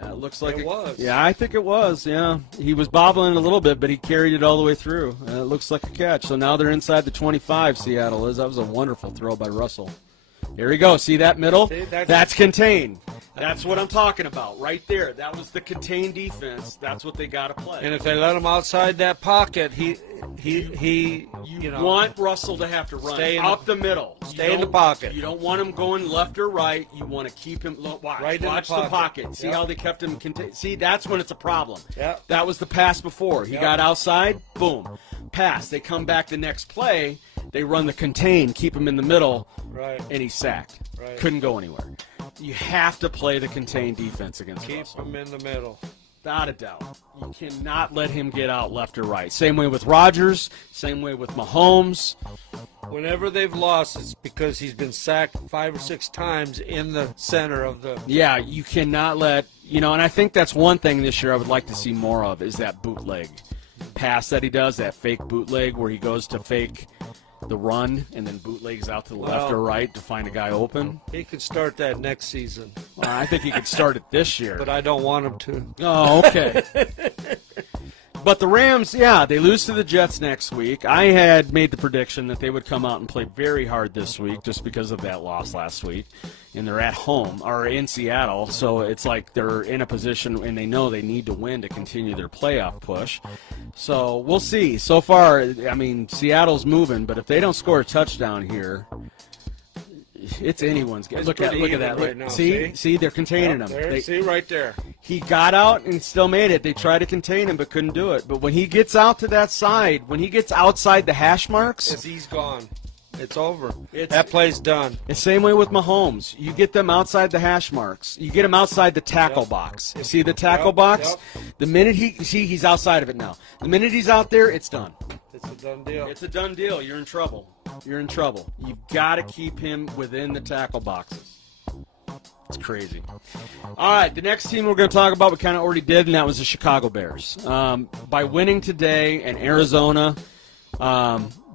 That looks like it was. Yeah, I think it was. Yeah, he was bobbling a little bit, but he carried it all the way through. And it looks like a catch. So now they're inside the 25. Seattle is. That was a wonderful throw by Russell. Here we go. See that middle? See, that's contained. That's what I'm talking about right there. That was the contained defense. That's what they got to play. And if they let him outside that pocket, he want Russell to have to run up the middle. Stay in the pocket. You don't want him going left or right. You want to keep him watch the pocket. See how they kept him contained. See, that's when it's a problem. Yep. That was the pass before. He got outside, boom, pass. They come back the next play. They run the contain, keep him in the middle, and he's sacked. Right. Couldn't go anywhere. You have to play the contained defense against Russell. Keep him in the middle. Without a doubt. You cannot let him get out left or right. Same way with Rodgers, same way with Mahomes. Whenever they've lost, it's because he's been sacked 5 or 6 times in the center of the... Yeah, you cannot let... and I think that's one thing this year I would like to see more of is that bootleg pass that he does, that fake bootleg where he goes to fake the run and then bootlegs out to the left or right to find a guy open. He could start that next season. Well, I think he could start it this year. But I don't want him to. Oh, okay. But the Rams, they lose to the Jets next week. I had made the prediction that they would come out and play very hard this week just because of that loss last week. And they're at home, or in Seattle, so it's like they're in a position and they know they need to win to continue their playoff push. So we'll see. So far, I mean, Seattle's moving, but if they don't score a touchdown here, it's anyone's game. Look at that. Right now. See, they're containing him. See right there. He got out and still made it. They tried to contain him but couldn't do it. But when he gets out to that side, when he gets outside the hash marks, he's gone. It's over. That play's done. The same way with Mahomes. You get them outside the hash marks. You get him outside the tackle box. You see the tackle box? The minute he's outside of it now. The minute he's out there, it's done. It's a done deal. It's a done deal. You're in trouble. You're in trouble. You've got to keep him within the tackle boxes. It's crazy. All right, the next team we're going to talk about, we kind of already did, and that was the Chicago Bears. By winning today in Arizona,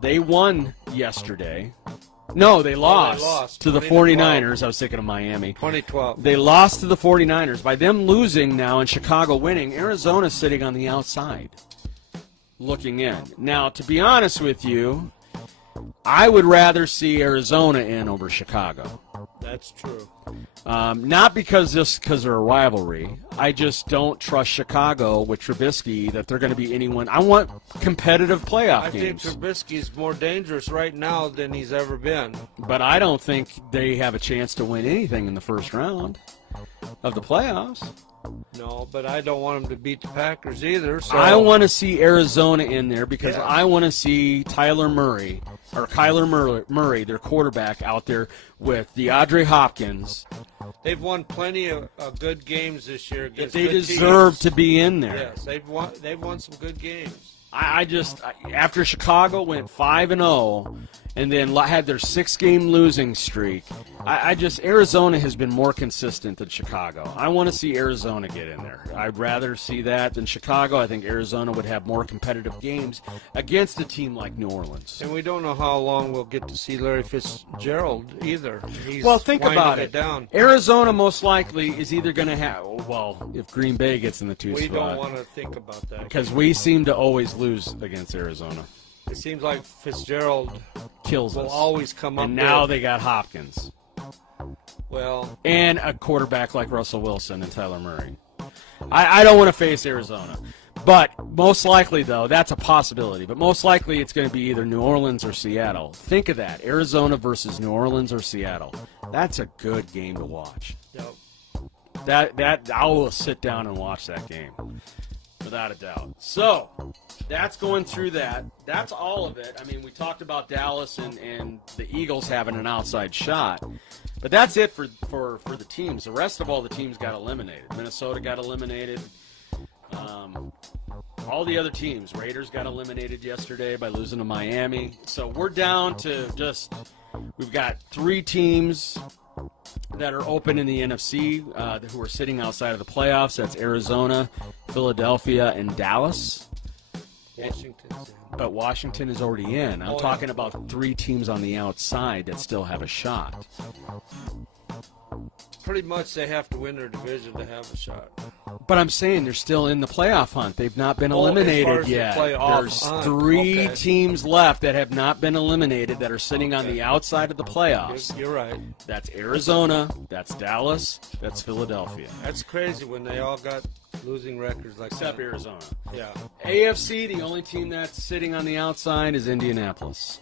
they won yesterday. No, they lost to the 49ers. I was thinking of Miami. 2012. They lost to the 49ers. By them losing now and Chicago winning, Arizona's sitting on the outside looking in. Now, to be honest with you, I would rather see Arizona in over Chicago. That's true. Not because they're a rivalry. I just don't trust Chicago with Trubisky that they're going to be anyone. I want competitive playoff games. I think Trubisky's more dangerous right now than he's ever been. But I don't think they have a chance to win anything in the first round of the playoffs. No, but I don't want them to beat the Packers either. So I want to see Arizona in there because I want to see Kyler Murray, their quarterback, out there with DeAndre Hopkins. They've won plenty of good games this year. They deserve to be in there. Yes, they've won some good games. I just after Chicago went 5-0 and then had their 6-game losing streak, Arizona has been more consistent than Chicago. I want to see Arizona get in there. I'd rather see that than Chicago. I think Arizona would have more competitive games against a team like New Orleans. And we don't know how long we'll get to see Larry Fitzgerald either. He's think about it. Down. Arizona most likely is either going to have, if Green Bay gets in the 2 spot. We don't want to think about that. Because we seem to always lose against Arizona. It seems like Fitzgerald kills us. Will always come up. And now they got Hopkins. Well, and a quarterback like Russell Wilson and Tyler Murray. I don't want to face Arizona. But most likely, though, that's a possibility. But most likely it's going to be either New Orleans or Seattle. Think of that. Arizona versus New Orleans or Seattle. That's a good game to watch. Yep. That I will sit down and watch that game. Without a doubt. So, that's going through that. That's all of it. I mean, we talked about Dallas and the Eagles having an outside shot. But that's it for the teams. The rest of all the teams got eliminated. Minnesota got eliminated. All the other teams. Raiders got eliminated yesterday by losing to Miami. So we're down to we've got 3 teams that are open in the NFC, who are sitting outside of the playoffs. That's Arizona, Philadelphia, and Dallas. Washington's in. But Washington is already in. I'm talking about 3 teams on the outside that still have a shot. Pretty much they have to win their division to have a shot. But I'm saying they're still in the playoff hunt. They've not been eliminated yet. There's 3 teams left that have not been eliminated that are sitting on the outside of the playoffs. You're right. That's Arizona, that's Dallas, that's Philadelphia. That's crazy when they all got losing records like Except that. Arizona. Yeah. AFC, the only team that's sitting on the outside is Indianapolis.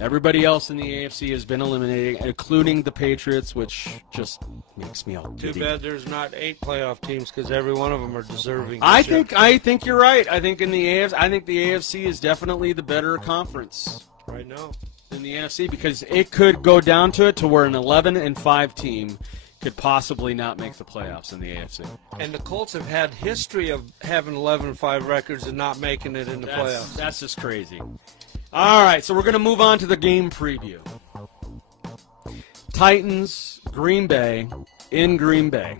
Everybody else in the AFC has been eliminated, including the Patriots, which just makes me all Too giddy. bad there's not 8 playoff teams because every one of them are deserving. I think you're right. I think the AFC is definitely the better conference right now than the NFC because it could go down to it to where an 11-5 team could possibly not make the playoffs in the AFC. And the Colts have had history of having 11-5 records and not making it in the playoffs. That's just crazy. All right, so we're going to move on to the game preview. Titans, Green Bay, in Green Bay.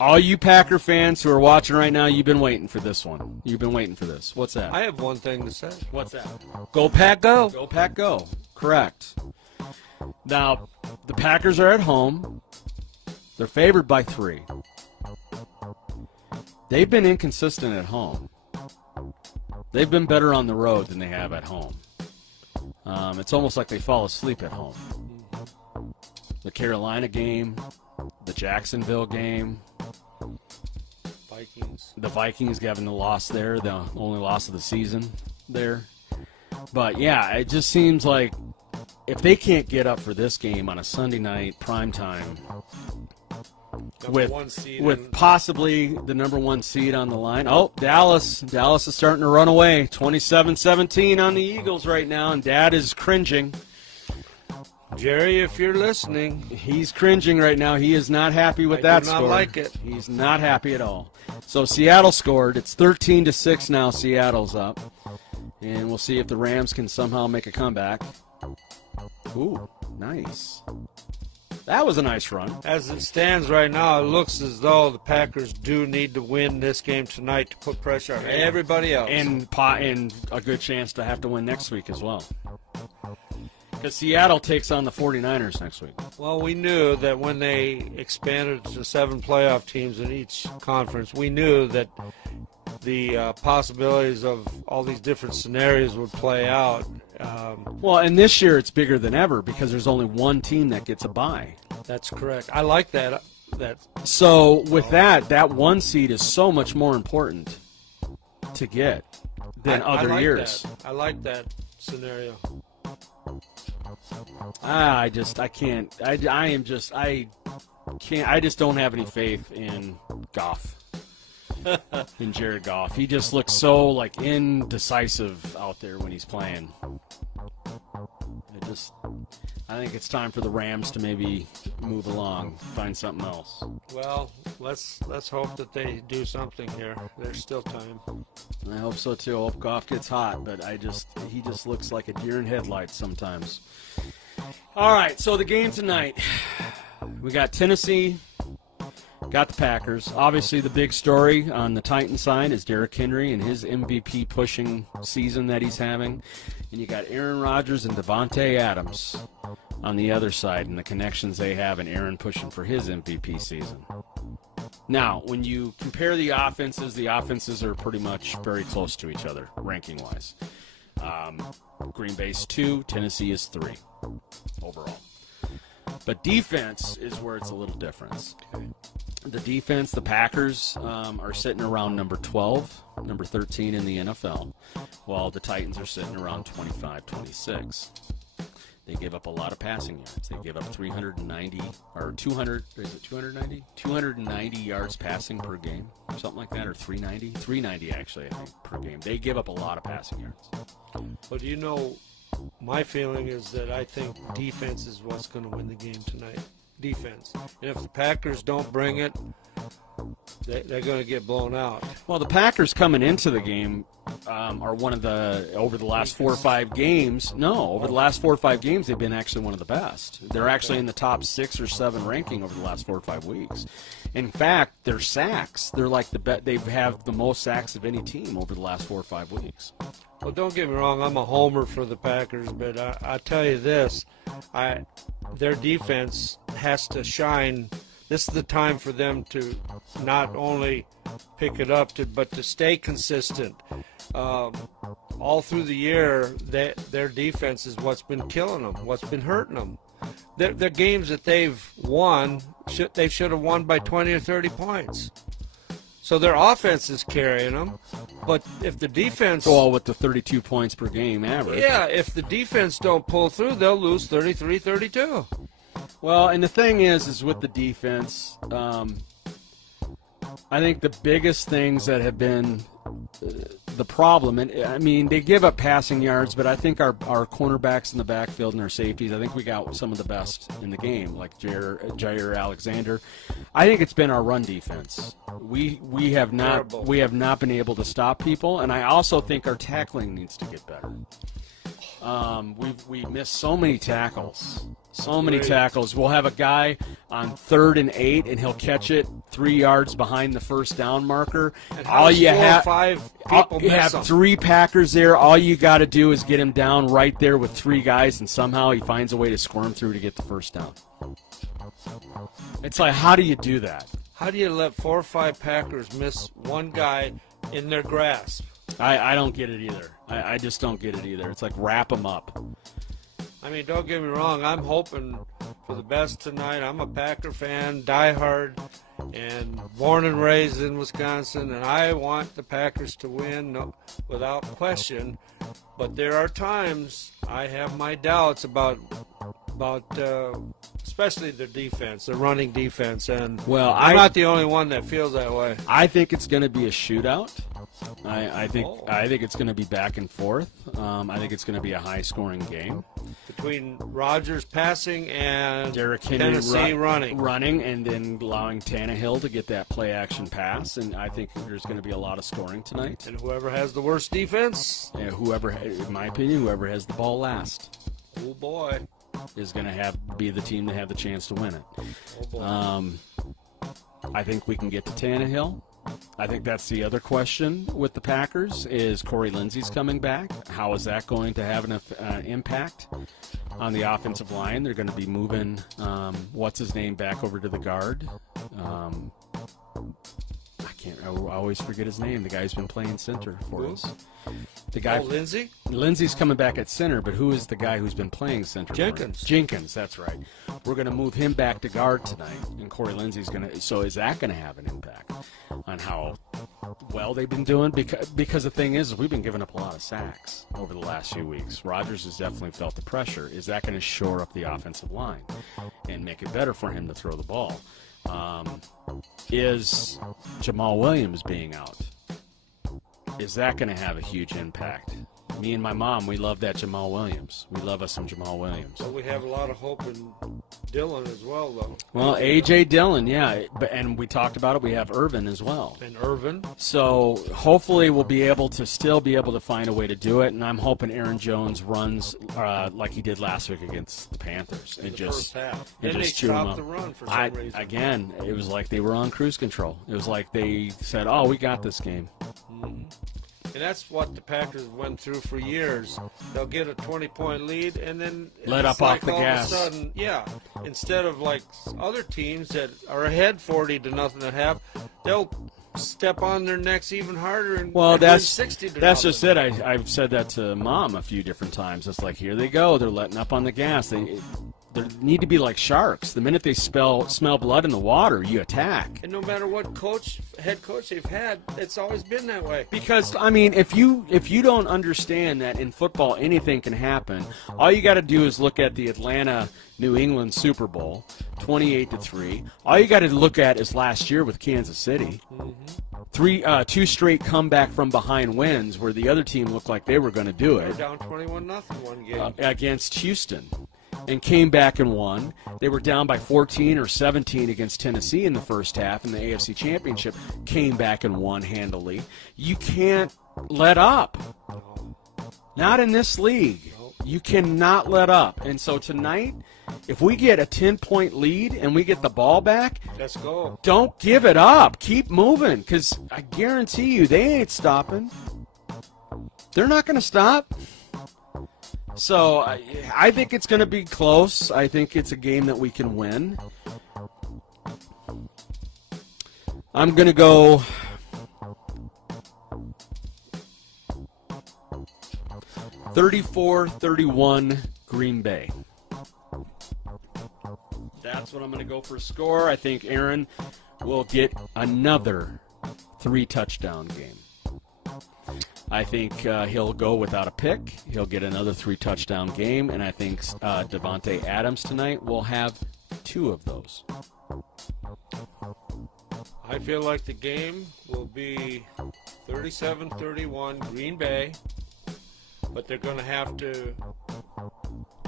All you Packer fans who are watching right now, you've been waiting for this one. You've been waiting for this. What's that? I have one thing to say. What's that? Go Pack, go. Go Pack, go. Correct. Now, the Packers are at home. They're favored by 3. They've been inconsistent at home. They've been better on the road than they have at home. It's almost like they fall asleep at home. The Carolina game, the Jacksonville game, the Vikings having the loss there, the only loss of the season there. But, yeah, it just seems like if they can't get up for this game on a Sunday night primetime with possibly the number 1 seed on the line. Oh, Dallas is starting to run away. 27-17 on the Eagles right now, and Dad is cringing. Jerry, if you're listening. He's cringing right now. He is not happy with that score. I do not like it. He's not happy at all. So Seattle scored. It's 13-6 now. Seattle's up. And we'll see if the Rams can somehow make a comeback. Ooh, nice. That was a nice run. As it stands right now, it looks as though the Packers do need to win this game tonight to put pressure on everybody else. And a good chance to have to win next week as well. Because Seattle takes on the 49ers next week. Well, we knew that when they expanded to 7 playoff teams in each conference, we knew that the possibilities of all these different scenarios would play out. Well, and this year it's bigger than ever because there's only 1 team that gets a bye. That's correct. I like that. So with that 1 seed is so much more important to get than other years. I like that scenario. I just don't have any faith in Goff. In Jared Goff. He just looks so like indecisive out there when he's playing. I think it's time for the Rams to maybe move along, find something else. Well, let's hope that they do something here. There's still time. I hope so too. I hope Goff gets hot, but he just looks like a deer in headlights sometimes. All right, so the game tonight. We got Tennessee, got the Packers. Obviously, the big story on the Titan side is Derrick Henry and his MVP pushing season that he's having. And you got Aaron Rodgers and Devontae Adams on the other side and the connections they have, and Aaron pushing for his MVP season. Now, when you compare the offenses are pretty much very close to each other, ranking-wise. Green Bay's 2, Tennessee is 3 overall. But defense is where it's a little different. Okay. The defense, the Packers are sitting around number 12, number 13 in the NFL, while the Titans are sitting around 25, 26. They give up a lot of passing yards. They give up 290 yards passing per game, something like that, or 390 actually, I think, per game. They give up a lot of passing yards. But my feeling is that I think defense is what's going to win the game tonight. defense. And if the Packers don't bring it, they're going to get blown out. Well, the Packers coming into the game are one of the, over the last 4 or 5 games, over the last 4 or 5 games, they've been actually one of the best. They're actually in the top 6 or 7 ranking over the last 4 or 5 weeks. In fact, their sacks, they're like they have the most sacks of any team over the last 4 or 5 weeks. Well, don't get me wrong, I'm a homer for the Packers, but I tell you this, their defense has to shine. This is the time for them to not only pick it up, but to stay consistent. All through the year, their defense is what's been killing them, what's been hurting them. Their games that they've won, they should have won by 20 or 30 points. So their offense is carrying them, but if the defense... Well, with the 32 points per game average. Yeah, if the defense don't pull through, they'll lose 33-32. Well, and the thing is with the defense, I think the biggest things that have been the problem, and I mean, they give up passing yards, but I think our cornerbacks in the backfield and our safeties, I think we got some of the best in the game, like Jair Alexander. I think it's been our run defense. We have not been able to stop people, and I also think our tackling needs to get better. We missed so many tackles. So many tackles. We'll have a guy on 3rd and 8, and he'll catch it 3 yards behind the first down marker. And all you have, 5 people you have 3 Packers there. All you got to do is get him down right there with 3 guys, and somehow he finds a way to squirm through to get the first down. It's like, how do you do that? How do you let 4 or 5 Packers miss one guy in their grasp? I don't get it either. I just don't get it either. It's like, wrap them up. I mean, don't get me wrong. I'm hoping for the best tonight. I'm a Packer fan, diehard, and born and raised in Wisconsin, and I want the Packers to win without question. But there are times I have my doubts about especially their defense, their running defense. And I'm not the only one that feels that way. I think it's going to be a shootout. I think it's going to be back and forth. I think it's going to be a high-scoring game between Rodgers passing and Derrick Henry Tennessee running, and then allowing Tannehill to get that play-action pass. And I think there's going to be a lot of scoring tonight. And whoever has the worst defense, in my opinion, whoever has the ball last, oh boy, is going to be the team to have the chance to win it. Oh boy. I think we can get to Tannehill. I think that's the other question with the Packers is Corey Lindsey's coming back. How is that going to have an impact on the offensive line? They're going to be moving what's-his-name back over to the guard. I always forget his name. The guy who's been playing center for us. The guy, Lindsey? Lindsey's coming back at center, but who is the guy who's been playing center? Jenkins, that's right. We're going to move him back to guard tonight, and Corey Lindsey's going to. So is that going to have an impact on how well they've been doing? Because the thing is, we've been giving up a lot of sacks over the last few weeks. Rodgers has definitely felt the pressure. Is that going to shore up the offensive line and make it better for him to throw the ball? Is Jamal Williams being out? Is that going to have a huge impact? Me and my mom, we love that Jamal Williams. We love us some Jamal Williams. But we have a lot of hope in Dillon as well, though. Well, A.J. Dillon, yeah. And we talked about it. We have Irvin as well. And Irvin. So hopefully we'll be able to find a way to do it. And I'm hoping Aaron Jones runs like he did last week against the Panthers. In the first half. And then just they chew them stopped up. the run for some reason. Again, it was like they were on cruise control. It was like they said, oh, we got this game. Mm-hmm. And that's what the Packers went through for years. They'll get a 20-point lead and then let up off the gas. All of a sudden, instead of like other teams that are ahead 40-0 at half, they'll step on their necks even harder and win 60-0. That's just it. I've said that to Mom a few different times. It's like, here they go. They're letting up on the gas. They need to be like sharks. The minute they smell blood in the water, you attack. And no matter what head coach they've had, it's always been that way. Because I mean, if you don't understand that in football anything can happen, all you got to do is look at the Atlanta New England Super Bowl, 28-3. All you got to look at is last year with Kansas City. Mm-hmm. 2 straight comeback from behind wins where the other team looked like they were going to do it. They're down 21-0 one game against Houston. and came back and won. They were down by 14 or 17 against Tennessee in the first half in the AFC Championship, came back and won handily. You can't let up. Not in this league. You cannot let up. And so tonight, if we get a 10-point lead and we get the ball back, let's go. Don't give it up. Keep moving, because I guarantee you they ain't stopping. They're not going to stop. So I think it's going to be close. I think it's a game that we can win. I'm going to go 34-31 Green Bay. That's what I'm going to go for a score. I think Aaron will get another 3-touchdown game. I think he'll go without a pick. He'll get another 3-touchdown game, and I think Davante Adams tonight will have 2 of those. I feel like the game will be 37-31 Green Bay, but they're going to have to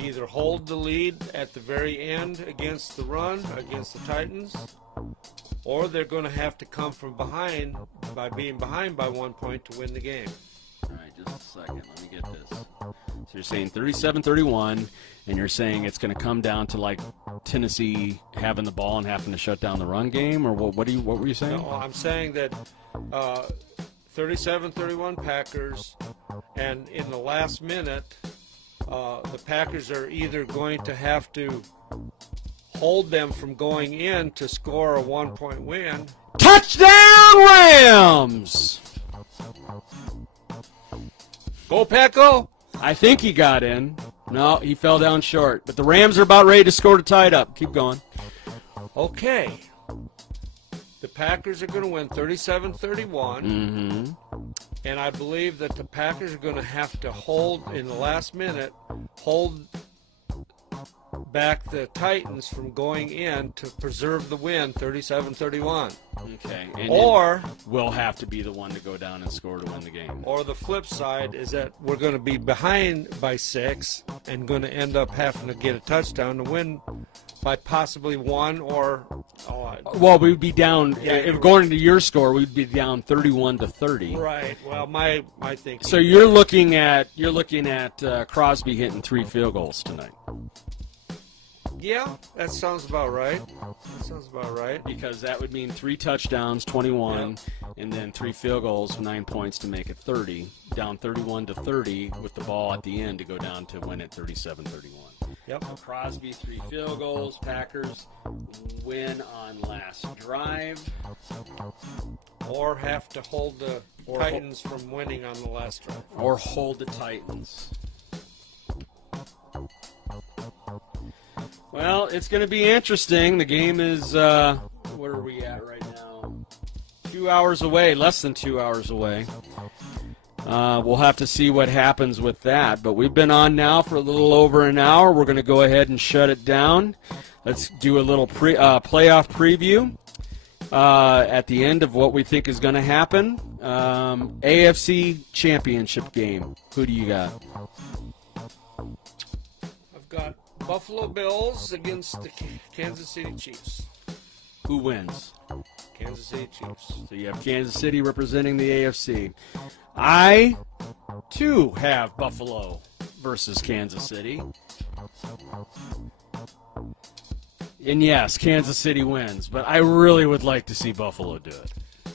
either hold the lead at the very end against the run, against the Titans, or they're going to have to come from behind by being behind by 1 point to win the game. All right, just a second. Let me get this. So you're saying 37-31, and you're saying it's going to come down to like Tennessee having the ball and having to shut down the run game, or what were you saying? No, I'm saying that 37-31 Packers, and in the last minute, the Packers are either going to have to hold them from going in to score a 1-point win. Touchdown Rams! Go Pecco! I think he got in. No, he fell down short. But the Rams are about ready to score to tie it up. Keep going. Okay. The Packers are going to win 37-31. Mm-hmm. And I believe that the Packers are going to have to hold, in the last minute, hold back the Titans from going in to preserve the win, 37-31. Okay. And or we'll have to be the one to go down and score to win the game. Or the flip side is that we're going to be behind by 6 and going to end up having to get a touchdown to win by possibly 1 or... well, we'd be down, if going into your score, we'd be down 31-30. Right. Well, my thinking... So you're looking at Crosby hitting 3 field goals tonight. Yeah, that sounds about right. Because that would mean 3 touchdowns, 21, and then 3 field goals, 9 points to make it 30. Down 31-30 with the ball at the end to go down to win at 37-31. Yep. So Crosby 3 field goals. Packers win on last drive. Or have to hold the Titans from winning on the last drive. Or hold the Titans. Well, it's going to be interesting. The game is, what are we at right now? 2 hours away, less than 2 hours away. We'll have to see what happens with that. But we've been on now for a little over an hour. We're going to go ahead and shut it down. Let's do a little playoff preview at the end of what we think is going to happen. AFC Championship game. Who do you got? I've got Buffalo Bills against the Kansas City Chiefs. Who wins? Kansas City Chiefs. So you have Kansas City representing the AFC. I, too, have Buffalo versus Kansas City. And yes, Kansas City wins, but I really would like to see Buffalo do it.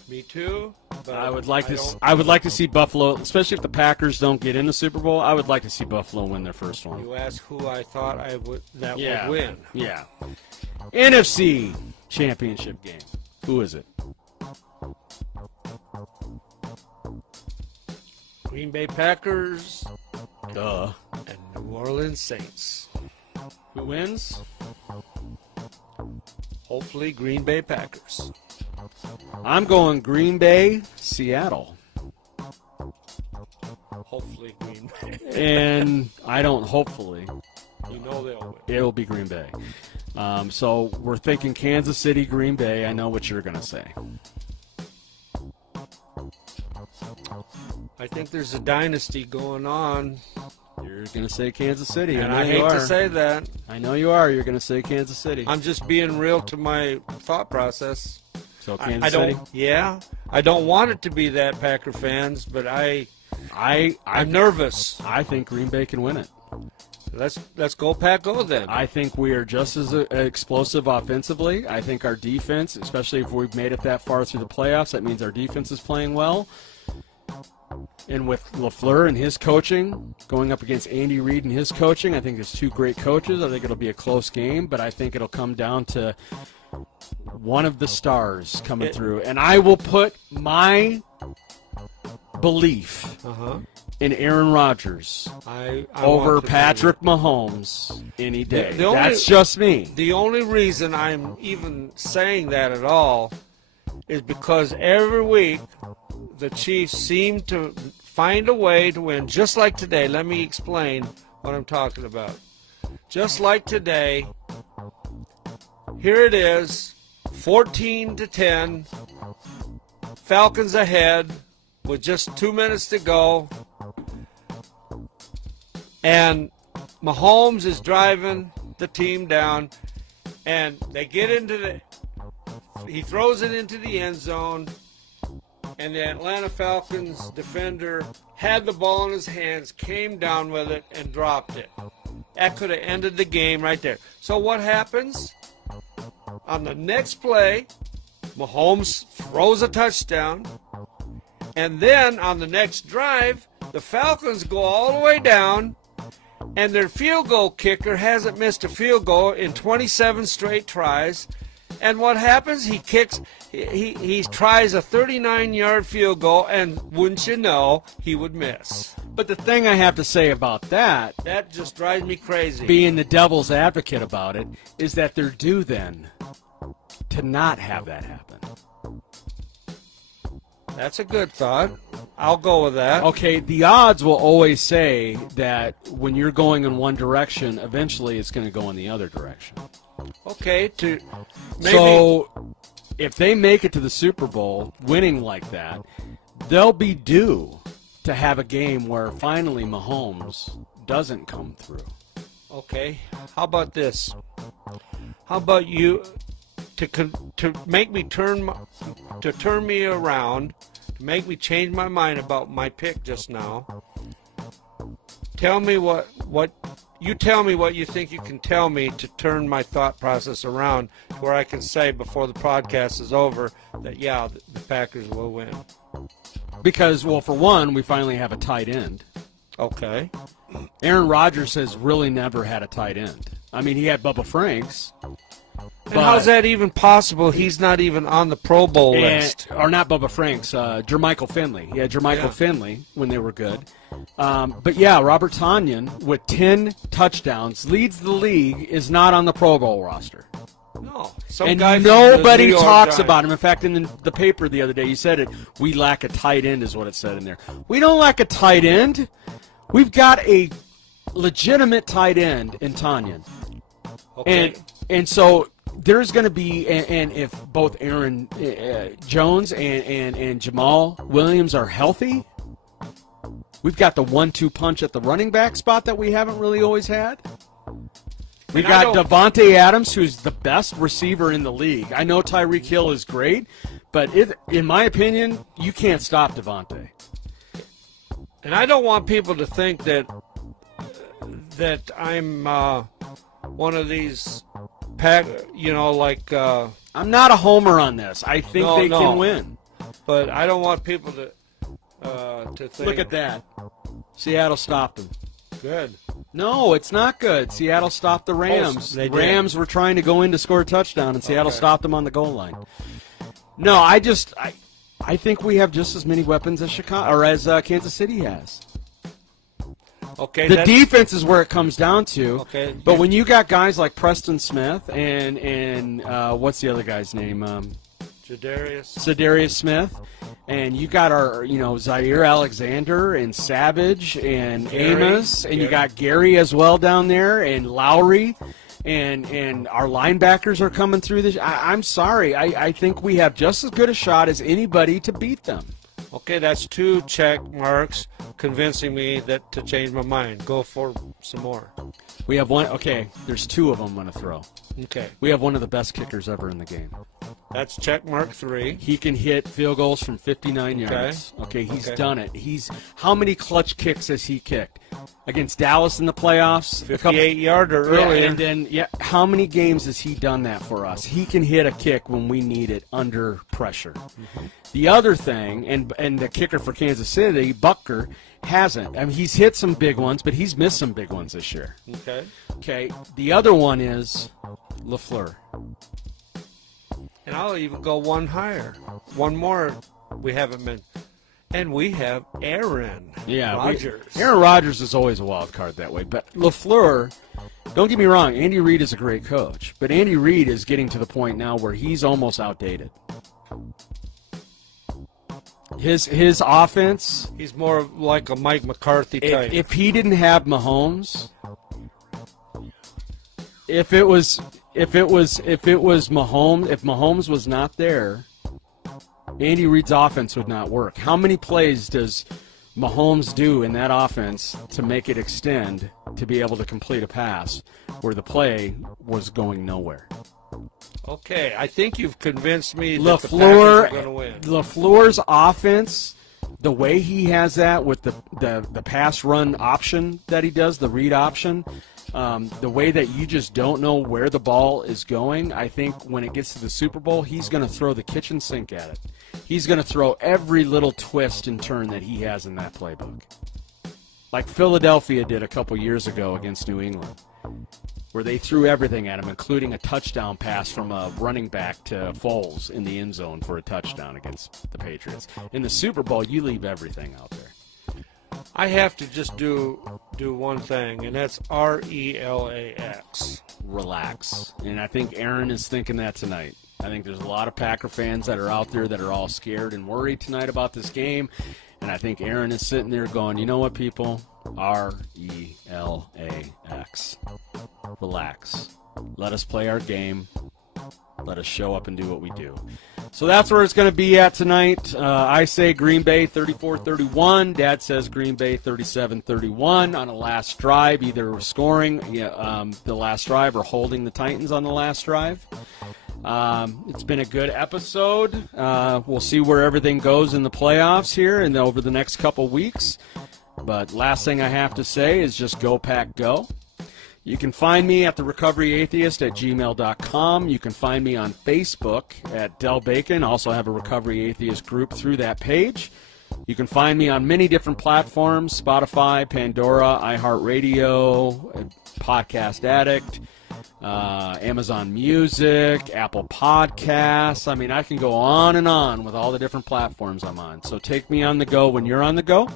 Me too. But I would like to see Buffalo, especially if the Packers don't get in the Super Bowl. I would like to see Buffalo win their first one. You asked who I thought would win. Yeah. NFC Championship game. Who is it? Green Bay Packers. Duh. And New Orleans Saints. Who wins? Hopefully Green Bay Packers. I'm going Green Bay, Seattle. Hopefully Green Bay. And I don't hopefully. You know they'll win. It'll be Green Bay. So we're thinking Kansas City, Green Bay. I know what you're going to say. I think there's a dynasty going on. There You're going to say Kansas City. And I I know you hate to are. say that. I know you are. You're going to say Kansas City. I'm just being real to my thought process. So Kansas I don't. City? Yeah, I don't want it to be that, Packer fans, but I'm nervous. I think Green Bay can win it. Let's go Pack, go then. I think we are just as explosive offensively. I think our defense, especially if we've made it that far through the playoffs, that means our defense is playing well. And with LaFleur and his coaching, going up against Andy Reid and his coaching, I think there's two great coaches. I think it'll be a close game, but I think it'll come down to one of the stars coming through. And I will put my belief in Aaron Rodgers over Patrick Mahomes any day. That's just me. The only reason I'm even saying that at all is because every week the Chiefs seem to find a way to win, just like today. Let me explain what I'm talking about. Just like today, here it is, 14-10, Falcons ahead with just 2 minutes to go, and Mahomes is driving the team down, and they get into he throws it into the end zone, and the Atlanta Falcons defender had the ball in his hands, came down with it, and dropped it. That could have ended the game right there. So what happens? On the next play, Mahomes throws a touchdown, and then on the next drive, the Falcons go all the way down, and their field goal kicker hasn't missed a field goal in 27 straight tries. And what happens? He tries a 39-yard field goal, and wouldn't you know, he would miss. But the thing I have to say about that just drives me crazy. Being the devil's advocate about it, is that they're due then to not have that happen. That's a good thought. I'll go with that. Okay, the odds will always say that when you're going in one direction, eventually it's going to go in the other direction. Okay, so if they make it to the Super Bowl winning like that, they'll be due to have a game where finally Mahomes doesn't come through. Okay, how about this? How about you to make me turn me around, to make me change my mind about my pick just now? Tell me what you tell me what you think you can tell me to turn my thought process around to where I can say before the podcast is over that, yeah, the Packers will win. Because, well, for one, we finally have a tight end. Okay. Aaron Rodgers has really never had a tight end. I mean, he had Bubba Franks. And how's that even possible? He's not even on the Pro Bowl list. Or not Bubba Franks, Jermichael Finley. He had Jermichael Finley when they were good. But, yeah, Robert Tonyan, with 10 touchdowns, leads the league, is not on the Pro Bowl roster. No. And nobody talks about him. In fact, in the paper the other day, you said it, we lack a tight end is what it said in there. We don't lack a tight end. We've got a legitimate tight end in Tonyan. Okay. And so there's going to be, and if both Aaron Jones and Jamal Williams are healthy, we've got the 1-2 punch at the running back spot that we haven't really always had. We got Devontae Adams, who's the best receiver in the league. I know Tyreek Hill is great, but in my opinion, you can't stop Devontae. And I don't want people to think that I'm one of these I'm not a homer on this. I think they can win. But I don't want people to think. Look at that. Seattle stopped them. Good. No, it's not good. Seattle stopped the Rams. They did. Rams were trying to go in to score a touchdown, and Seattle stopped them on the goal line. No, I think we have just as many weapons as Kansas City has. Okay. The defense is where it comes down to. Okay. But when you got guys like Preston Smith and what's the other guy's name? Zadarius Smith. And you got our, Zaire Alexander and Savage and Amos, and you got Gary as well down there, and Lowry, and our linebackers are coming through this. I'm sorry. I think we have just as good a shot as anybody to beat them. Okay, that's 2 check marks convincing me that to change my mind. Go for some more. We have one. Okay, there's 2 of them I'm going to throw. Okay. We have one of the best kickers ever in the game. That's check mark 3. He can hit field goals from 59 yards. Okay, he's done it. How many clutch kicks has he kicked? Against Dallas in the playoffs? 58-yarder earlier. And then, how many games has he done that for us? He can hit a kick when we need it under pressure. Mm-hmm. The other thing, and the kicker for Kansas City, Butker, hasn't. I mean, he's hit some big ones, but he's missed some big ones this year. Okay. The other one is LaFleur. And I'll even go one higher. One more we haven't been. And we have Aaron Rodgers. Aaron Rodgers is always a wild card that way. But LaFleur, don't get me wrong, Andy Reid is a great coach. But Andy Reid is getting to the point now where he's almost outdated. His offense. He's more like a Mike McCarthy type. If he didn't have Mahomes, if Mahomes was not there, Andy Reid's offense would not work. How many plays does Mahomes do in that offense to make it extend to be able to complete a pass where the play was going nowhere? Okay, I think you've convinced me that the Packers are going to win. LaFleur's offense, the way he has that with the pass run option that he does, the read option, the way that you just don't know where the ball is going, I think when it gets to the Super Bowl, he's going to throw the kitchen sink at it. He's going to throw every little twist and turn that he has in that playbook. Like Philadelphia did a couple years ago against New England, where they threw everything at him, including a touchdown pass from a running back to Foles in the end zone for a touchdown against the Patriots. In the Super Bowl, you leave everything out there. I have to just do one thing, and that's RELAX. Relax. And I think Aaron is thinking that tonight. I think there's a lot of Packer fans that are out there that are all scared and worried tonight about this game. And I think Aaron is sitting there going, you know what, people? RELAX. Relax. Let us play our game. Let us show up and do what we do. So that's where it's going to be at tonight. I say Green Bay 34-31. Dad says Green Bay 37-31 on a last drive, either scoring the last drive or holding the Titans on the last drive. It's been a good episode. We'll see where everything goes in the playoffs here and over the next couple weeks. But last thing I have to say is just go Pack Go. You can find me at the Recovery Atheist at gmail.com. You can find me on Facebook at Del Bacon. Also have a Recovery Atheist group through that page. You can find me on many different platforms: Spotify, Pandora, iHeartRadio, Podcast Addict, Amazon Music, Apple Podcasts. I mean, I can go on and on with all the different platforms I'm on. So take me on the go when you're on the go.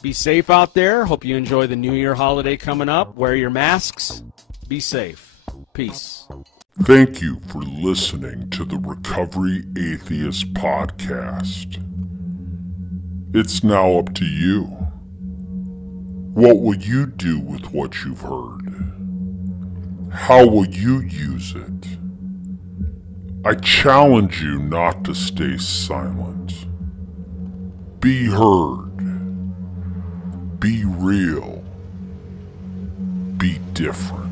Be safe out there. Hope you enjoy the New Year holiday coming up. Wear your masks. Be safe. Peace. Thank you for listening to the Recovery Atheist podcast. It's now up to you. What will you do with what you've heard? How will you use it? I challenge you not to stay silent. Be heard. Be real. Be different.